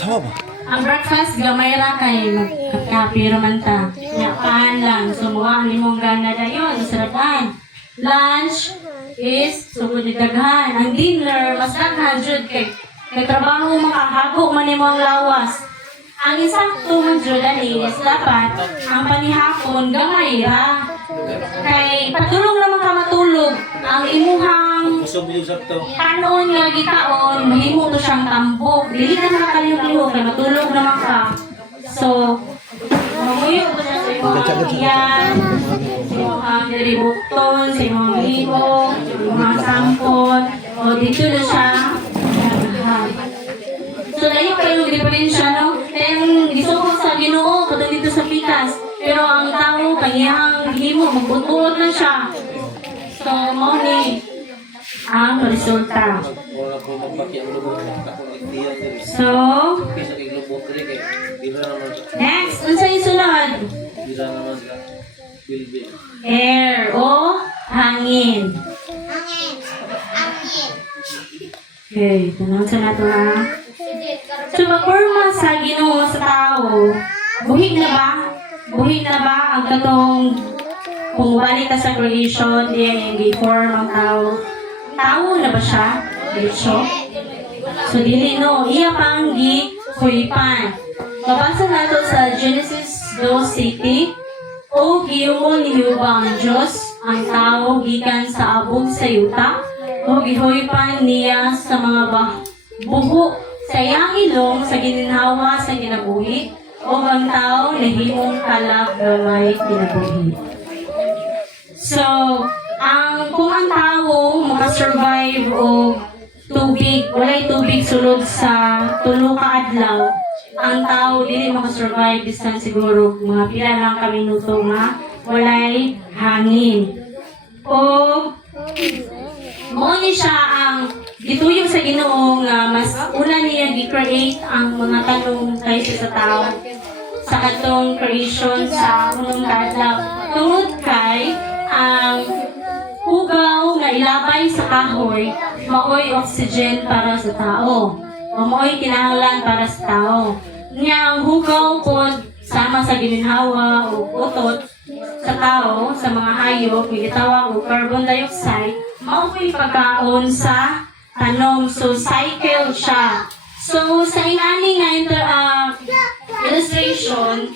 Tama ba? Ang breakfast, gamay ra kay magkakapi raman ta. Yapan lang, sumuha ni mong gana dayon, sarapan. Lunch is sugod ni daghan. Ang dinner, mas daghan jud kay trabaho makahago man nimo ang lawas. Ang insakto man jud ani is dapat ang panihapon gamay ra. Kay patulong naman ka matulog. Ang imuhang kanon nga gikaon, mahimo to siyang tambok. Dili na nakaliw-liw kay matulog naman ka. So, mamuyo to siya sa imong iyan, sa imong diribukton, sa imong libog, sa imong sampon, o dito na siya. So, dahil kayo diferensya, no? Kaya gisukot sa Ginoo, katong dito sa pikas. Pero ang tao, kanyang himo, magbutuot na siya. So, mo ni ang resulta. So, next, unsay sunod? Air o hangin. Okay, tanong sa nato ha. So, pagporma sa Ginoo sa tao, buhig na ba? Buhig na ba ang katong kung balik ka sa creation, diyan yung gi-form ang tao? Tao na ba siya? Diretso? So, dili no. Iya pang gi-huipan. Mabasa nato sa Genesis 2:7. O giyumon ni Jehovah ang Diyos, ang tao gikan sa abog sa yuta, o gihuipan niya sa mga buho sa iyang ilong sa gininhawa sa kinabuhi, o ang tao nahimong kalab na may kinabuhi. So, kung ang tao makasurvive o tubig, walay tubig sulod sa tulo ka adlaw, ang tao dili makasurvive bisan siguro mga pila lang ka minuto nga walay hangin. O mo ni siya ang gituyog sa Ginoo nga mas una niya gi-create ang mga tanong kaysa sa tao sa katong creation sa unang kadlaw. Tungod kay ang hugaw nga ilabay sa kahoy maoy oxygen para sa tao. O maoy kinahanglan para sa tao. Nga ang hugaw pod sama sa gininhawa o utot sa tao, sa mga hayop, gitawag og carbon dioxide, maoy pagkaon sa tanom. So cycle siya. So sa inani nga illustration,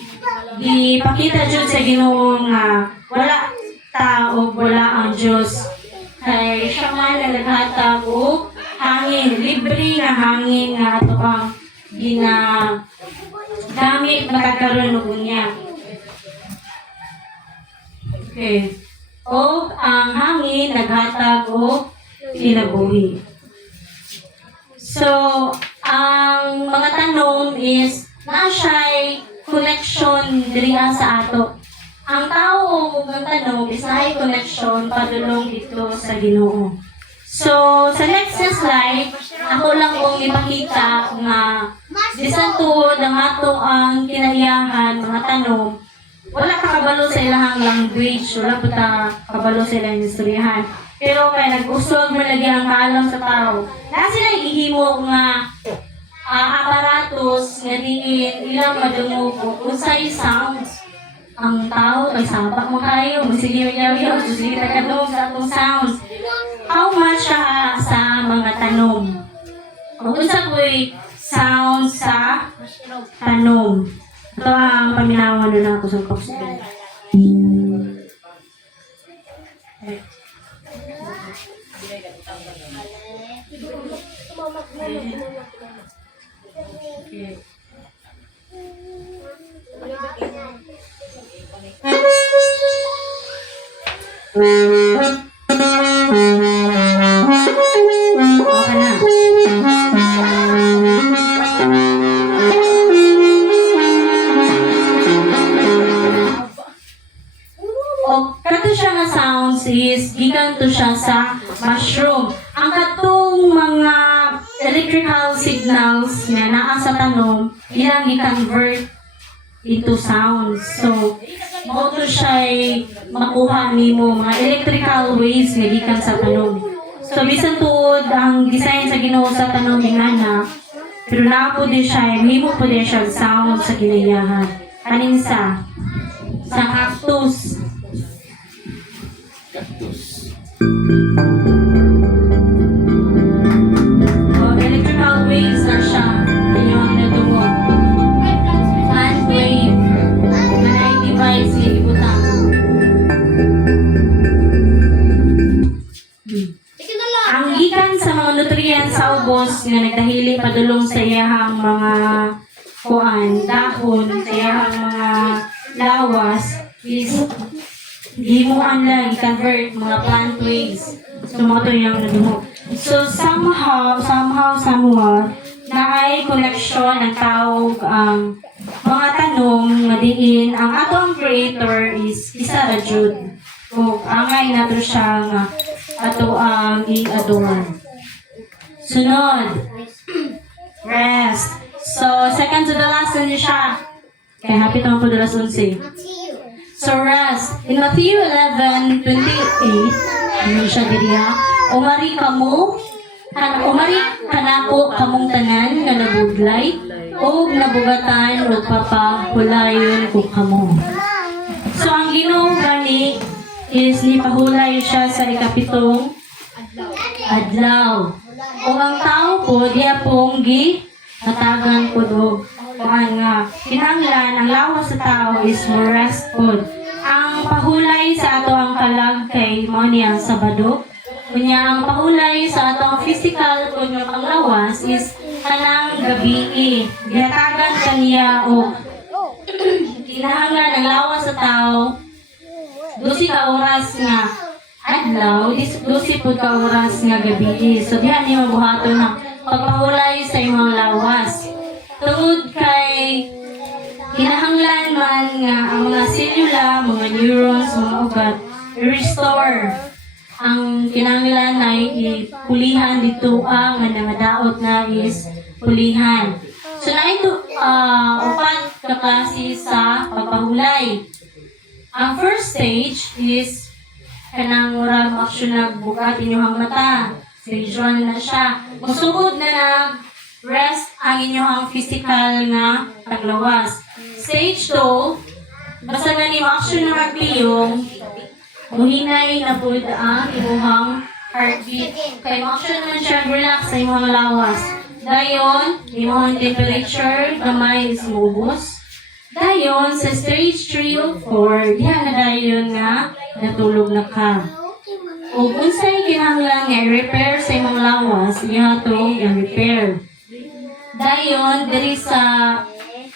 gipakita jud sa Ginoo nga wala tao, wala ang Diyos. Kay siya man na naghatag og hangin, libre nga hangin nga ato ang ginagamit makakaroon og unya. Okay. O ang hangin naghatag og kinabuhi. So, ang mga tanom is na siya'y connection diriha sa ato. Ang tao ug ang tanom is na connection padulong dito sa Ginoo. So, sa next slide, ako lang kong ipakita nga bisan tuod ang ato ang kinaiyahan mga tanom. Wala ka kabalo sa ilahang language, wala po ta kabalo sa ilang istoryahan. Pero kaya nag-usog malagi ang kaalam sa tao. Na sila ihimo nga aparatos nga diin ilang madungog unsay sounds. Ang tao kay sapak mo kayo, sige yaw-yaw, sige tagadong sa atong sounds. How much siya sa mga tanom? Kung unsa ko'y sound sa tanom. Ito ang paminawan na ako sa kapsula. Okay na. O kato siya nga sounds is gikan to siya sa mushroom. Ang katong mga electrical signals nga naa sa tanom, ilang i-convert into sounds. So, mo to siya makuha nimo mga electrical waves nga gikan sa tanom. So bisan tuod ang design sa Ginoo sa tanong ingana, pero naa po din siya, himo po din siya sound sa ginayahan. Kanin sa cactus. Cactus. Electrical waves na siya. Inyo ang natungod. Hand wave. Manay device nga ibutang. Ang gikan sa mga nutrients sa ubos nga nagdahili padulong sa iyahang mga dahon, sa iyahang mga lawas is himuan lang i-convert mga plant waves. So mga to yung naduho. So somehow, na ay connection ang tawag ang mga tanong nga diin ang atong creator is isa ra jud. O angay nato siya nga ato ang i-adore. Sunod. Rest. So second to the last na siya. Kaya happy naman po the last 11. So rest. In Matthew 11:28, ano siya diriya? Umari kanako kamong tanan nga nabudlay o nabugatan o papahulayon ko kamo. So ang Ginoo gani is nipahulay siya sa ikapitong adlaw. O ang tao po diya pong matagan po do. Kuan nga kinahanglan ang lawas sa tao is rest pod. Ang pahulay sa ato ang kalag kay mao niya Sabado. Kunya ang pahulay sa ato ang physical kunya ang lawas is kanang gabi. Gihatagan kaniya o kinahanglan ang lawas sa tao 12 ka oras nga adlaw, 12 pud ka oras nga gabi. So diha ni mabuhaton ng pagpahulay sa imong lawas. Tungod kay kinahanglan man nga ang mga selula, mga neurons, mga ugat restore. Ang kinahanglan ay ipulihan dito ang nangadaot na is pulihan. So na ito upat ka klase sa pagpahulay. Ang first stage is kanang murag action nagbukat inyong mata. Stage 1 na siya. Musugod na nag-rest ang inyong physical nga paglawas. Stage 2, basta na ni action na magliyong, muhinay na po ang imuhang heartbeat. Kaya action naman siya relax sa imuhang lawas. Dayon, imuhang temperature, gamay is mubos. Dayon, sa stage 3 o 4, diha na dayon nga natulog na ka. O unsay kinahanglan nga i-repair sa imong lawas, iha itong i-repair. Dayon, diri sa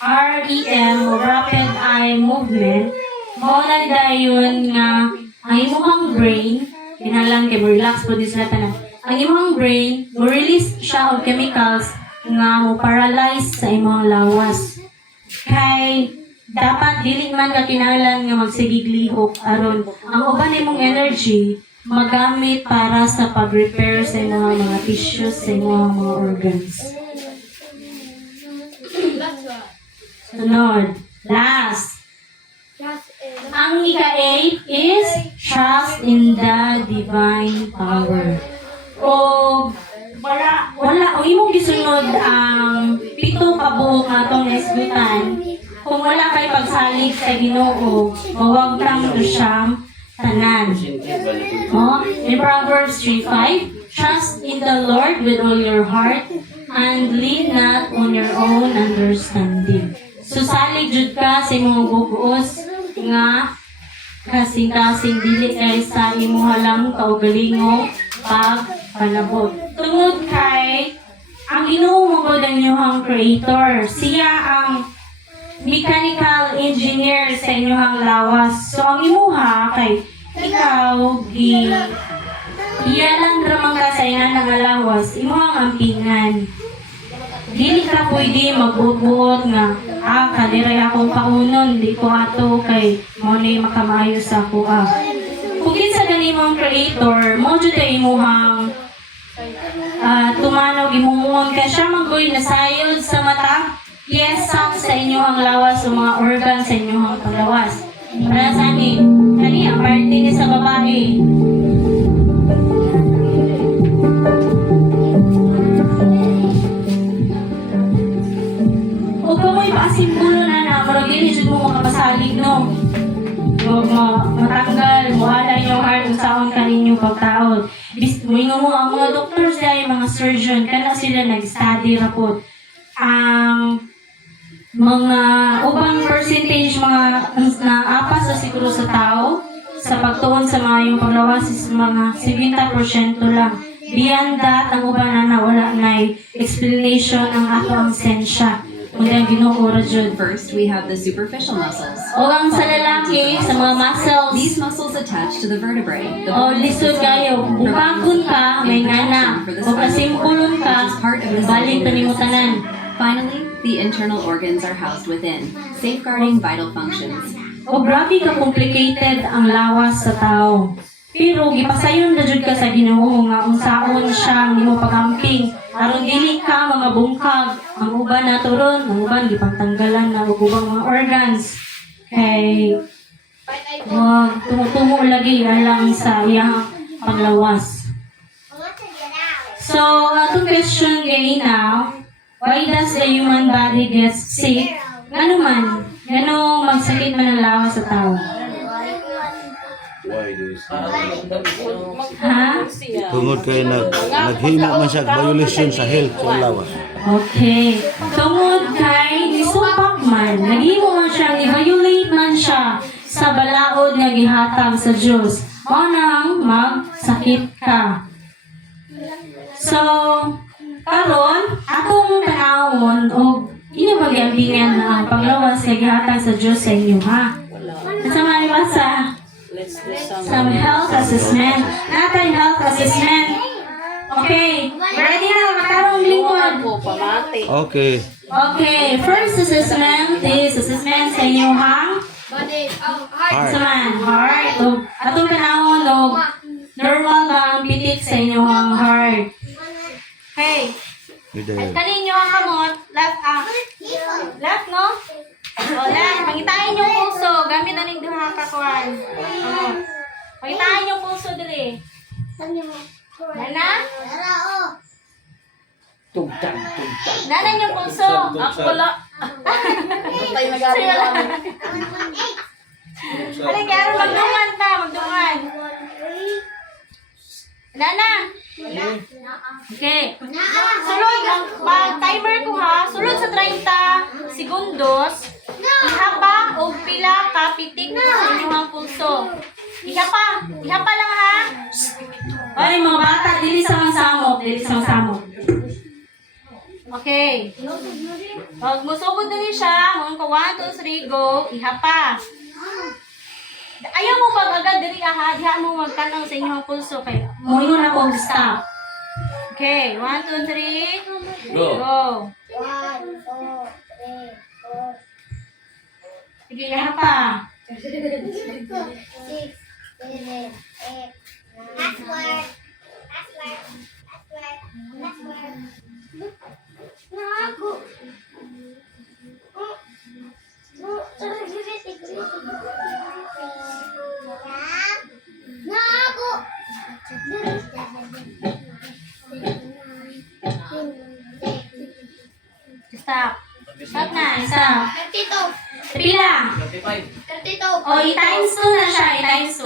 REM o Rapid Eye Movement, mao na dayon nga ang imong brain, kinahanglan kay relax po din sa tanan. Ang imong brain, mo-release siya og chemicals nga mo-paralyze sa imong lawas. Kay dapat dili man ka kinahanglan nga magsigiglihok aron ang uban nimong energy magamit para sa pag-repair sa imong mga tissues, sa imong mga organs. Sunod, last. Ang ika-8 is trust in the divine power. O o imong gisunod ang 7 ka buok nga atong naisgutan. Kung wala kay pagsalig sa Ginoo, mawag kang siyang tanan. In Proverbs 3:5, trust in the Lord with all your heart and lean not on your own understanding. So salig jud ka sa imong bubuos nga kasing-kasing dili kay sa imong halang kaugalingong pagpanabot. Tungod kay ang Ginoo mo ang inyong creator. Siya ang mechanical engineer sa inyong lawas. So ang imuha kay ikaw iya lang ramang ka sa inyong lawas, imuhang ampingan. Dili ka pwede magbubuot nga kadiray akong paunon, di ko ato kay mo na makamaayo sa ako Kung kinsa ganimong creator, mo jud kay imuhang tumanog imuhon ka siya maggoy nasayod sa mata. Yes, sa inyong lawas o mga organ sa inyong paglawas. Para sa amin, kani ang parte ni sa babae. matanggal, wala yung heart kung saan ka ninyong pagtaon. Mingo mo ang mga doctors dahil mga surgeon, kana sila nag-study rapod. Ang mga ubang percentage mga naapas sa siguro sa tao sa pagtuon sa mga yung paglawas is mga 70% lang. Beyond that, ang uban na wala na explanation ang ato ang sensya. Kundi ang ginukura dyan. First, we have the superficial muscles. O ang sa lalaki, sa mga muscles, These muscles attach to the vertebrae. The o lisod kayo, upagkon ka, may ngana. O kasimpulon ka, balik panimutanan. Finally, the internal organs are housed within, safeguarding vital functions. O grabe ka complicated ang lawas sa tao. Pero gipasayon na jud ka sa Ginoo nga unsaon siya nimo pagamping aron dili ka mga bungkag ang uban nato ron ang uban gipantanggalan na og ubang mga organs kay wag tumutumo lagi alang sa iyang paglawas. So atong question gay now, why does the human body get sick? Ngano man magsakit man ang lawas sa tao? Why do you say? Ha? Tungod kay naghimo man siya violation sa health sa lawas. Okay. Tungod kay nisupak man, naghimo man siya, ni-violate man siya sa balaod nga gihatag sa Dios. Mao nang magsakit ka. So, karon atong tanawon og inyo magyambingan ang paglawas nga gihatag sa Dios sa inyo ha. At sa malibasa, some health assessment. Natay health assessment. Okay. Ready na, matarong lingkod. Okay. Okay, first assessment is assessment sa inyong Heart. heart. O, atong panahon o normal ba ang pitik sa inyong heart? Okay. Kaninyo ang kamot, left left no? O left, pangitain yung pulso, gamit na ning duha ka kuan. Pangitain yung pulso diri. Nana? Tugtag. Nana yung pulso. Ako wala. Tayo nag-aaral. Ano kaya magdungan ta, magdungan. Nana. Okay. Sulod, mag-timer ko ha. Sulod sa 30 segundos. Ihapa o pila ka pitik sa inyong pulso. Ihapa lang ha. Ay, mga bata, dili sa samok. Okay. Pag musugod na siya, mga ka 1, 2, 3, go. Ihapa. Ayaw mo pag agad diri ha, diha mo magtanaw sa inyong pulso kay mo na kong stop. Okay, 1, 2, 3. Go. 1, 2, 3, 4. Sige, ihapa. 6, 7, 8, 9. Last word. Naku. Naku. Stop. Stop na, stop. 32. Pila. 32. O, i-times 2 na siya, i-times 2.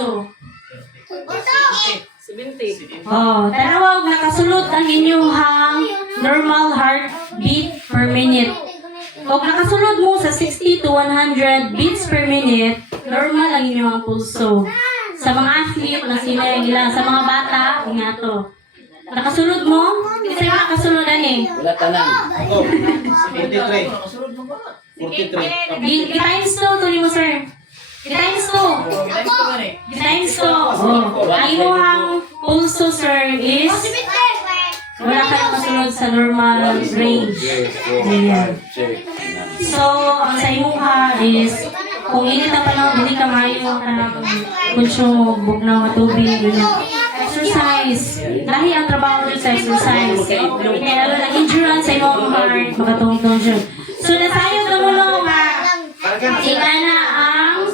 Oh, tanawag nakasulot ang inyong normal heartbeat per minute. Kung nakasulod mo sa 60 to 100 beats per minute, normal ang inyong pulso. Sa mga athlete na sila nila, sa mga bata, ingato. Nakasulod mo? Kasi nakasuludan eh. Wala tanan. 43. 43. I-times 2, tuloy mo sir. I-times 2. I-times 2. Oh. Ang inyong pulso sir is wala ka nakasunod sa normal range. Ayan. So, ang sa imuha is, kung init ang panahon, hindi ka mayo ka ng konsumo, bugnaw, matubig, ganyan. Exercise. Dahil ang trabaho dyan sa exercise. Kaya lalo na endurance sa imong heart, makatungtong dyan. So, nasayo tumulong nga, ika na ang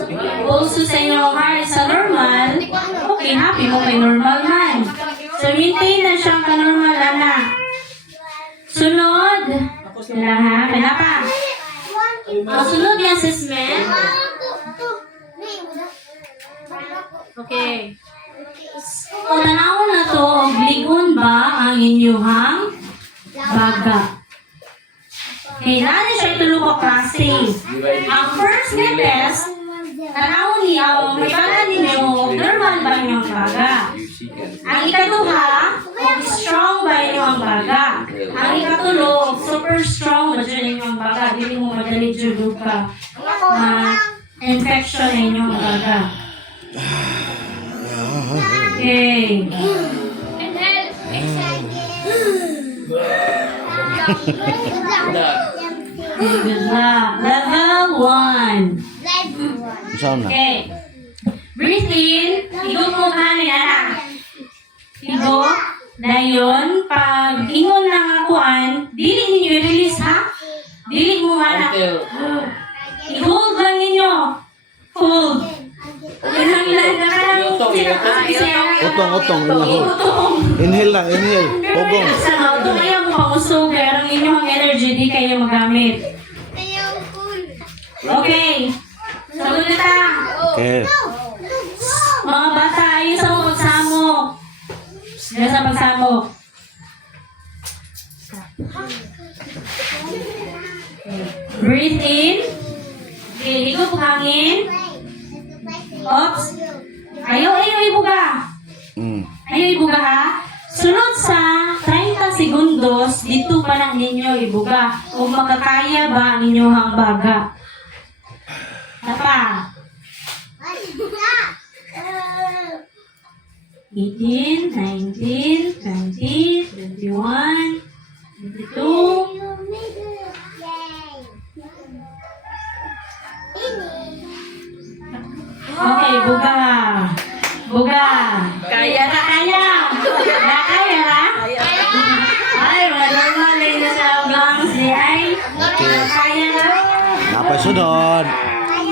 pulso sa inyong heart sa normal, okay, happy mo may normal man. So, maintain na siyang ka-normal, ana. Sunod. Lahat. Kaya pa. Ang sunod yung assessment. Okay. So, tanaw na to, ligon ba ang inyuhang baga? Okay, natin siya tulo ka klase. Ang first na test, tanaw niya, may baga ninyo, normal ba inyong baga? Ang ikaduha, strong ba inyong baga? Ang ikatulo, super strong ba dyan inyong baga? Dili mo madali dyan ka. Infection inyong baga. Okay. Good luck. Level 1. Saan na? Okay. Breathe in. Igot mo kanin, anak. Igot. Dayon, pag ingon ng akuan, dili ninyo i-release, ha? Dili mo, anak. I-hold lang ninyo. Hold. Ilang na ka lang. Utong, inhale lang, inhale. Pugong. Sa auto kayo mo pausog, pero ang inyong energy di kayo magamit. Okay. Sagot na ta. Okay. Mga bata, ayun sa mga pagsamo. Ayun sa pagsamo. Breathe in. Okay, higop hangin. Oops. Ayaw ibuga. Ayaw ibuga ha. Sunod sa 30 segundos, dito pa lang ninyo ibuga. Kung makakaya ba ang inyong baga. Tapa. 18, 19, 20, 21, 22. Okay, buga. Buga. Kaya na kaya. Kaya na? Ay, normal na sa lungs ni ay. Kaya na? Napasunod.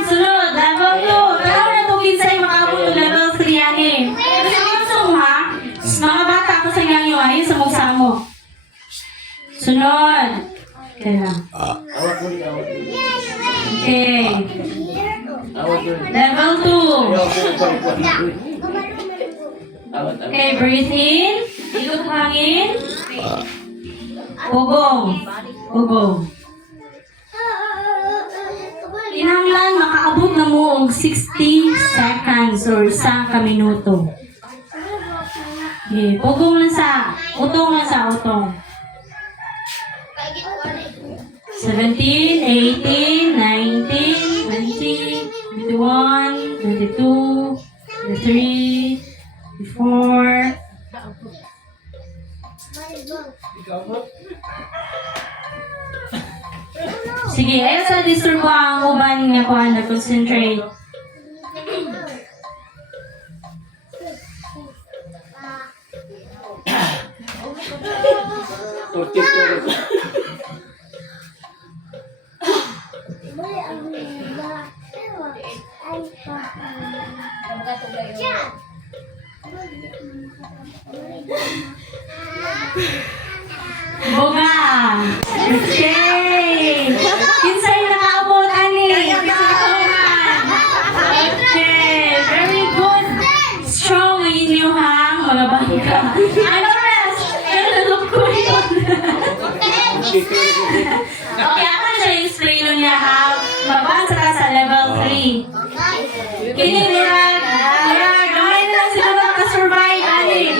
Sunod, level 2. Kaya na ito kinsay makabot ng level 3 yan eh. Kasi kung ha, mga bata ko sa inyo ay sa magsamo. Sunod. Okay lang. Okay. Level 2. Okay, breathe in. Ikot hangin. Ugong. Ugong. Kinahanglan makaabot na mo og 60 seconds or 1 minuto. Okay, pugong lang sa utong lang sa utong. 17, 18, 19, 20, 21, 22, 23, 24. Sige, ayaw sa disturb ko ang uban nga ko na concentrate. Boga! Okay! Kinsay nakaabot, ani? Okay! Very good! Strong ang inyuhang mga bangka. Ano rest? Ano look ko yun? Okay, ako siya explain nun niya ha. Mabasa ka sa level 3. Kini murag, gamay na lang sila makasurvive, ani?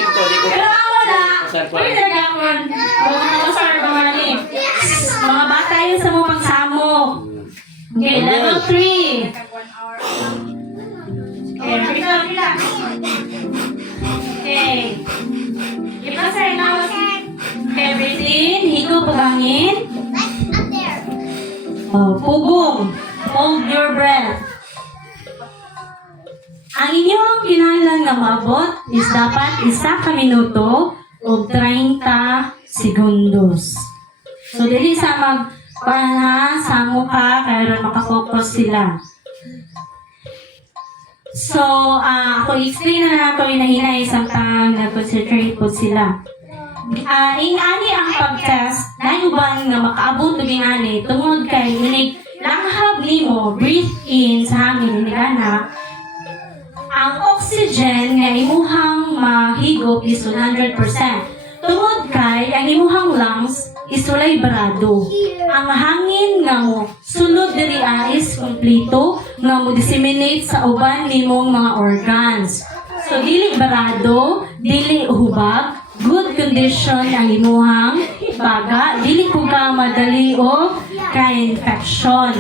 Pero ako na, pwede na gapon. Mga bata yun sa mga pagsamo. Okay, level 3. Okay, relax. Okay. Relax right now. Okay, breathe in. Higop pagangin. Oh, pugong. Hold your breath. Ang inyong kinahanglan nga maabot is dapat 1 minuto o 30 segundos. So, dili sa samo ka, kaya makafocus sila. So, ako explain na nato hinahinay samtang nag-concentrate po sila. Ingani ang pag-test, nayuban nga makaabot ng ingani, tungod kay inig langhab nimo, breathe in sa hangin, inigana. Ang oxygen oxygen nga imuhang mahigop is 100%. Tungod kay ang imuhang lungs is walay barado. Ang hangin nga mo sulod diri is kompleto nga mo disseminate sa uban nimong mga organs. So dili barado, dili hubag, good condition ang imuhang baga, dili ko ka madali o ka-infection.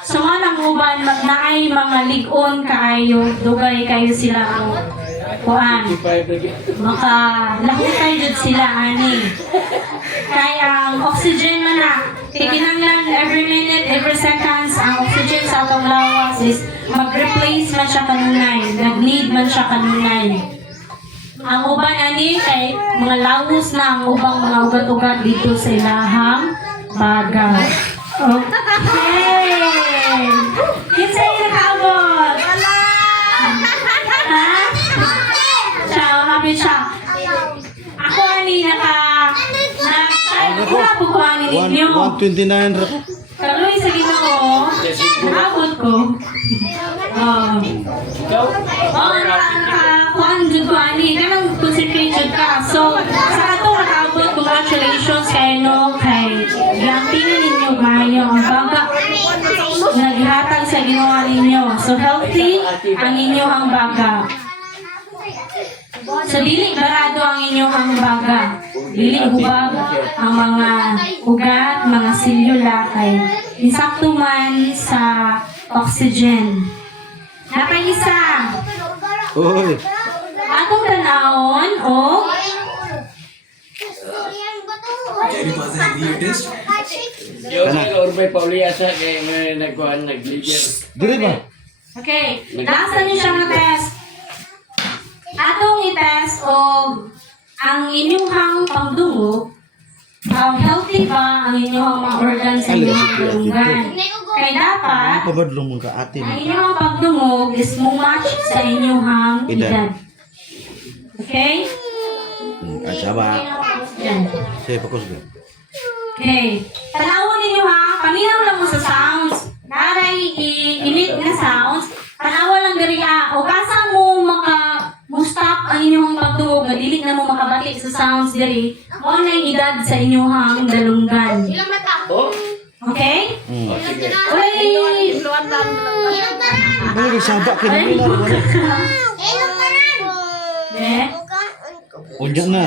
So nga nang uban, naay mga ligon kaayo, dugay kayo sila ang kuan. Maka lahutay jud sila ani. Kaya ang oxygen man na, tikinanglan every minute, every seconds, ang oxygen sa atong lawas is mag-replace man siya kanunay, nag-need man siya kanunay. Ang uban ani kay mga lawos na ang ubang mga ugat-ugat dito sa ilahang baga. Okay. Kinsa yung nakaabot? Ha? Siya, happy siya. Ako ani wala po ko ani ninyo. 129 ra. Kaloy sa Ginoo. Nakaabot ko. Kuan jud ko ani kanang concentrated ka. So sa katong nakaabot, congratulations kay no kay gampinin ninyo maayo ang baga naghatag sa Ginoo ninyo. So healthy ang inyo ang baga. So dili barado ang inyong baga. Dili hubag ang mga ugat, mga selula kay insakto man sa oxygen. Nakaisa. Uy. Atong tanawon o Yo, sa Urbay Pauliasa kay may nagkuhan, nag-leader. Dire ba? okay, nasa niyo siya nga test. Atong i-test o ang inyong pangdungog, healthy ba ang inyong mga organs sa inyong kalungan. Kaya dapat, Ang pabadlong mo ka ate ang mo. inyong pagdungog is match sa inyong edad. Okay? At saba. Yan. Say pakus ba? Okay. Tanawon ninyo ha, paminaw lang mo sa sounds. Naray i-emit na sounds, tanawa lang diri o kasa mo stop ang inyong pagtungog, dili na mo makabalik sa sounds diri, mo na yung edad sa inyong dalunggan. Oh, Okay? oh, sige. Uy! Ay, saba ka na nila. Eh? Unjak na.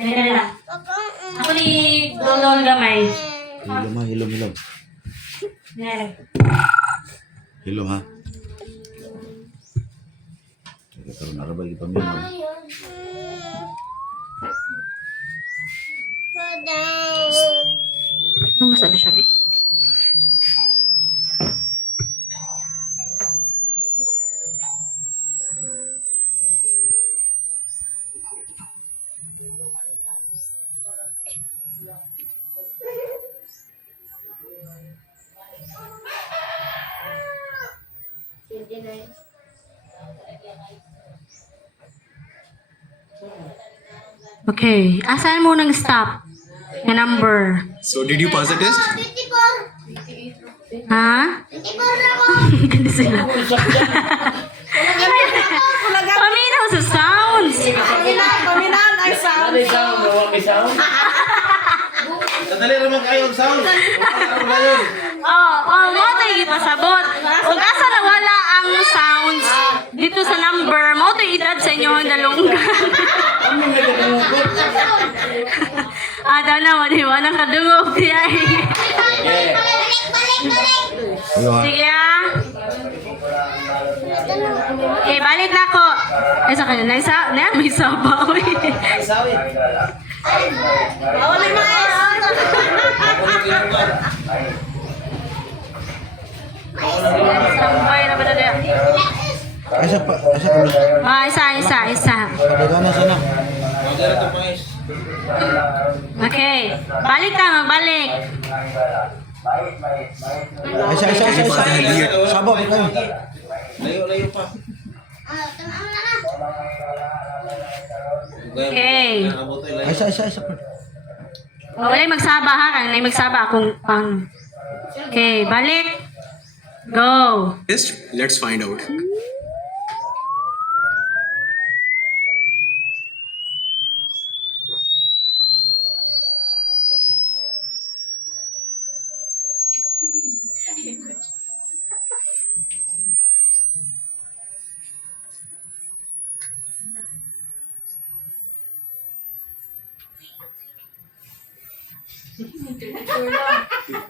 Eh, ako ni Dolol Gamay. Hilom ha, hilom, hilom. Eh. Hilom ha. Karon arabay kita mo. Ano masabi siya? Okay, asan mo nang stop? Na number. So did you pass the test? Ha? Ganda sila. Paminaw sa sounds. Ano yung sound? Huwag may sound? Kadali ramang kayo ang sound. Ano ba yun? Mo tayo ipasabot. Kung asa na wala ang sounds dito sa number, mo tayo edad sa inyo ang dalunggan. Daw na mo, di ba? Nakadungog siya eh. Sige ah. Okay, balik na ako. Ay, sa kanya, may sabaw eh. Sambay na ba na dyan? Asa pa, asa ka na. Isa. Kadagana sana. Okay. Balik ka, magbalik. Isa. Saba ka kayo. Layo pa. Okay. Isa pa. Wala magsaba ha, kang magsaba akong pang. Okay, balik. Go. Test. Let's find out.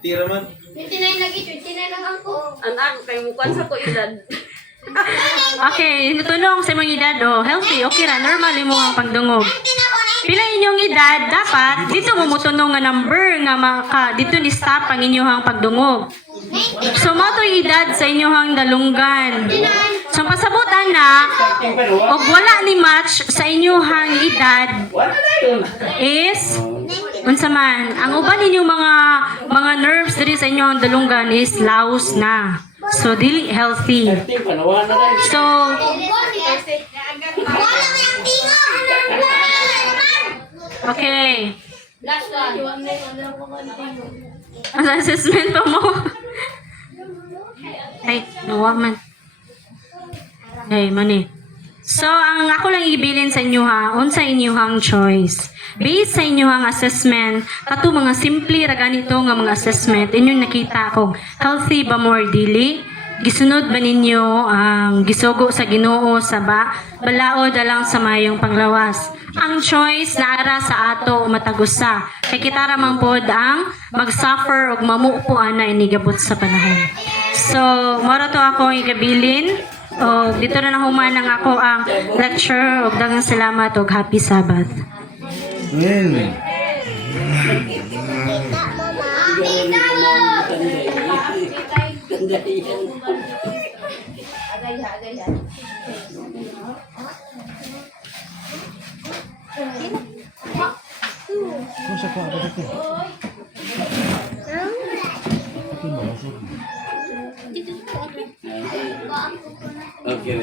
Tira man. 29 lagi, 29 lang ako. Anak, kay mukuan sa ko edad. Okay, tunong sa mga edad, oh, healthy, okay ra, normal mo ang pagdungog. Pila inyong edad, dapat, dito mo mutunong nga number, nga dito ni stop ang inyong pagdungog. So, mo to edad sa inyong dalunggan. So, pasabutan na, og wala ni match sa inyong edad, is, unsa man, ang uban ninyong mga nerves diri sa inyong dalunggan is laos na. So, dili healthy. So, okay. Last one. Ang assessment pa mo. Ay, nawa man. Ay, mani. So, ang ako lang ibilin sa inyo ha, unsa inyong choice. Based sa inyong assessment, kato mga simple ra ganito nga mga assessment, inyong nakita kung healthy ba more dili, gisunod ba ninyo ang gisugo sa Ginoo sa balaod lang sa mayong panglawas. Ang choice na ara sa ato matagusa. Kay kita ra man pod ang mag-suffer og mamupo ana inigabot sa panahon. So, moro to ako igabilin. O dito na nahuman ang ako ang lecture og daghang salamat og happy Sabbath. Okay.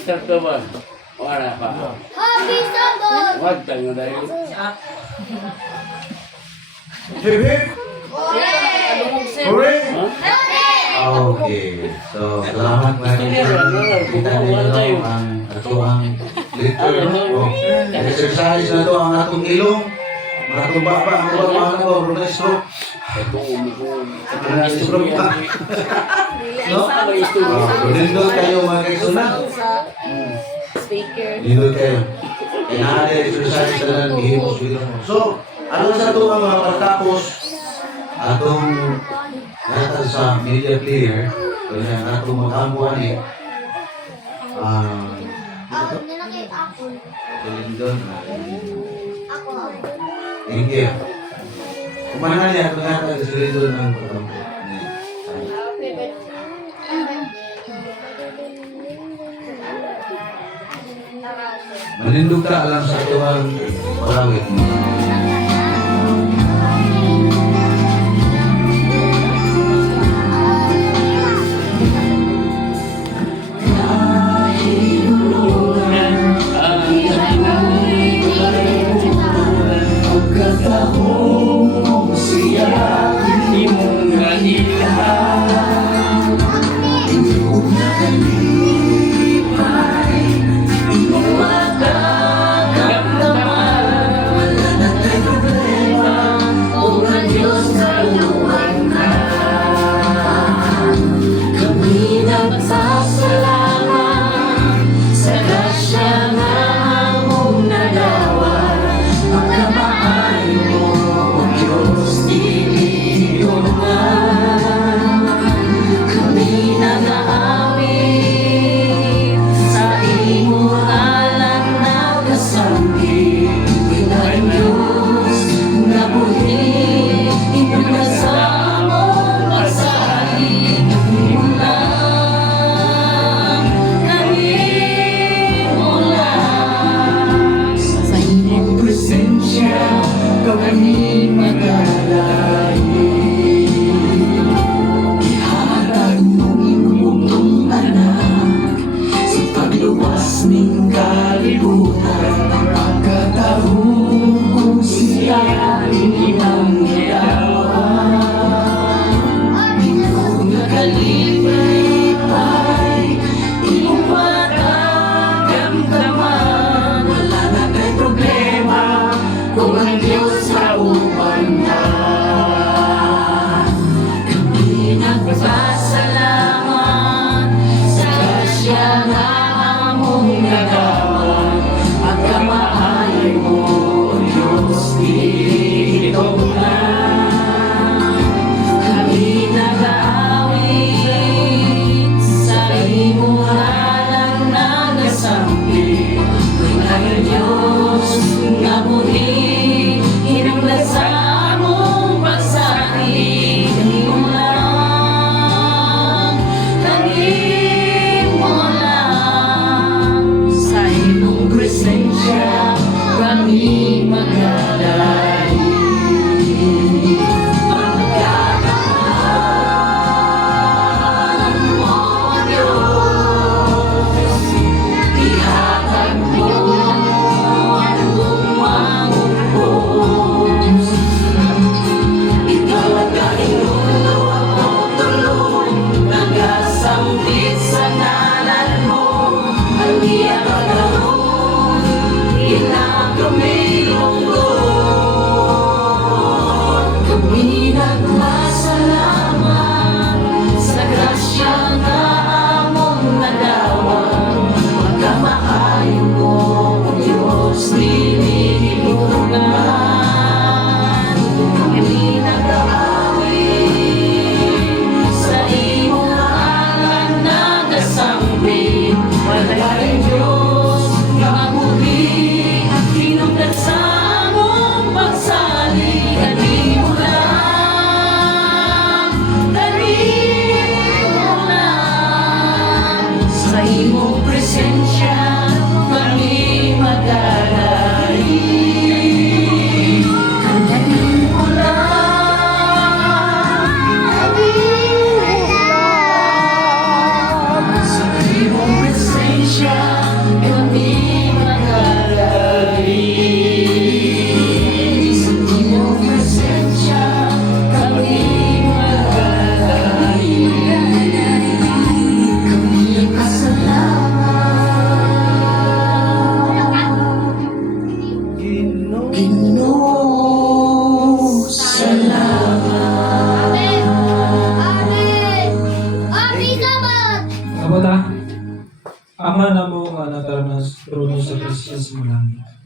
Start ka ba? Wala pa. Happy Sabbath! Wag tayo dahil. Okay. So, salamat mga kaibigan. Kita ninyo ang atuang liter. Exercise na to ang atong ilong. Mga tumba pa. Ang mga ko, Brunesto. Brunesto ka. No? Lindol kayo mga kaibigan. Lindol kayo. Inaade exercise na lang gihimos dito. So, ano sa ito ang mga pagtapos atong nata sa media player, kaya atong mag-ambuan eh. Lindol. Thank you. Kumanan niya, kung nata sa Lindol ng pagtampo. Malindog ka alam sa tuwang malawit mo.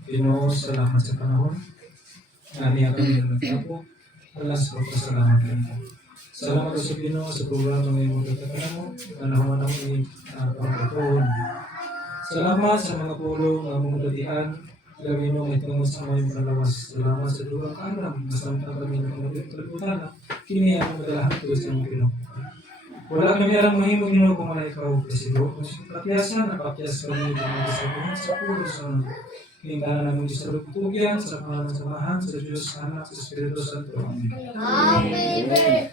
Ginoo, salamat sa panahon. Naniya kami ng nagtapo. Alas ko pasalamat kayo. Salamat sa Ginoo sa programa ngayon mo katatanan mo. Panahon namin pagkatuon. Salamat sa mga pulo ng mga datian. Gawin mo may tungo sa mga malawas. Salamat sa dulang alam. Masamtang kami ng mga pagkatunan. Kini ang madalahan ko sa mga Ginoo. Wala kami alam mahimong Ginoo kung wala ikaw. Kasi Lord, papiasan, napapias kami ng mga sabihin sa pulo sa lingkaran ng Diyos sa lugtugyan, sa pangalan ng samahan, sa Diyos, sa Anak, sa Espiritu Santo. Amen.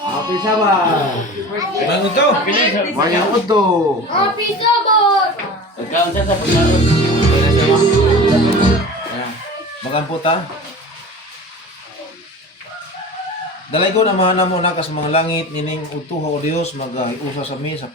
Happy Sabbath! Mangon to. Mayang uto! Pagkaon sa pagkaon. Magan po ta. Dalay ko na mahana mo na kas mga langit nining utuho o Dios mag-iusa sa mi sa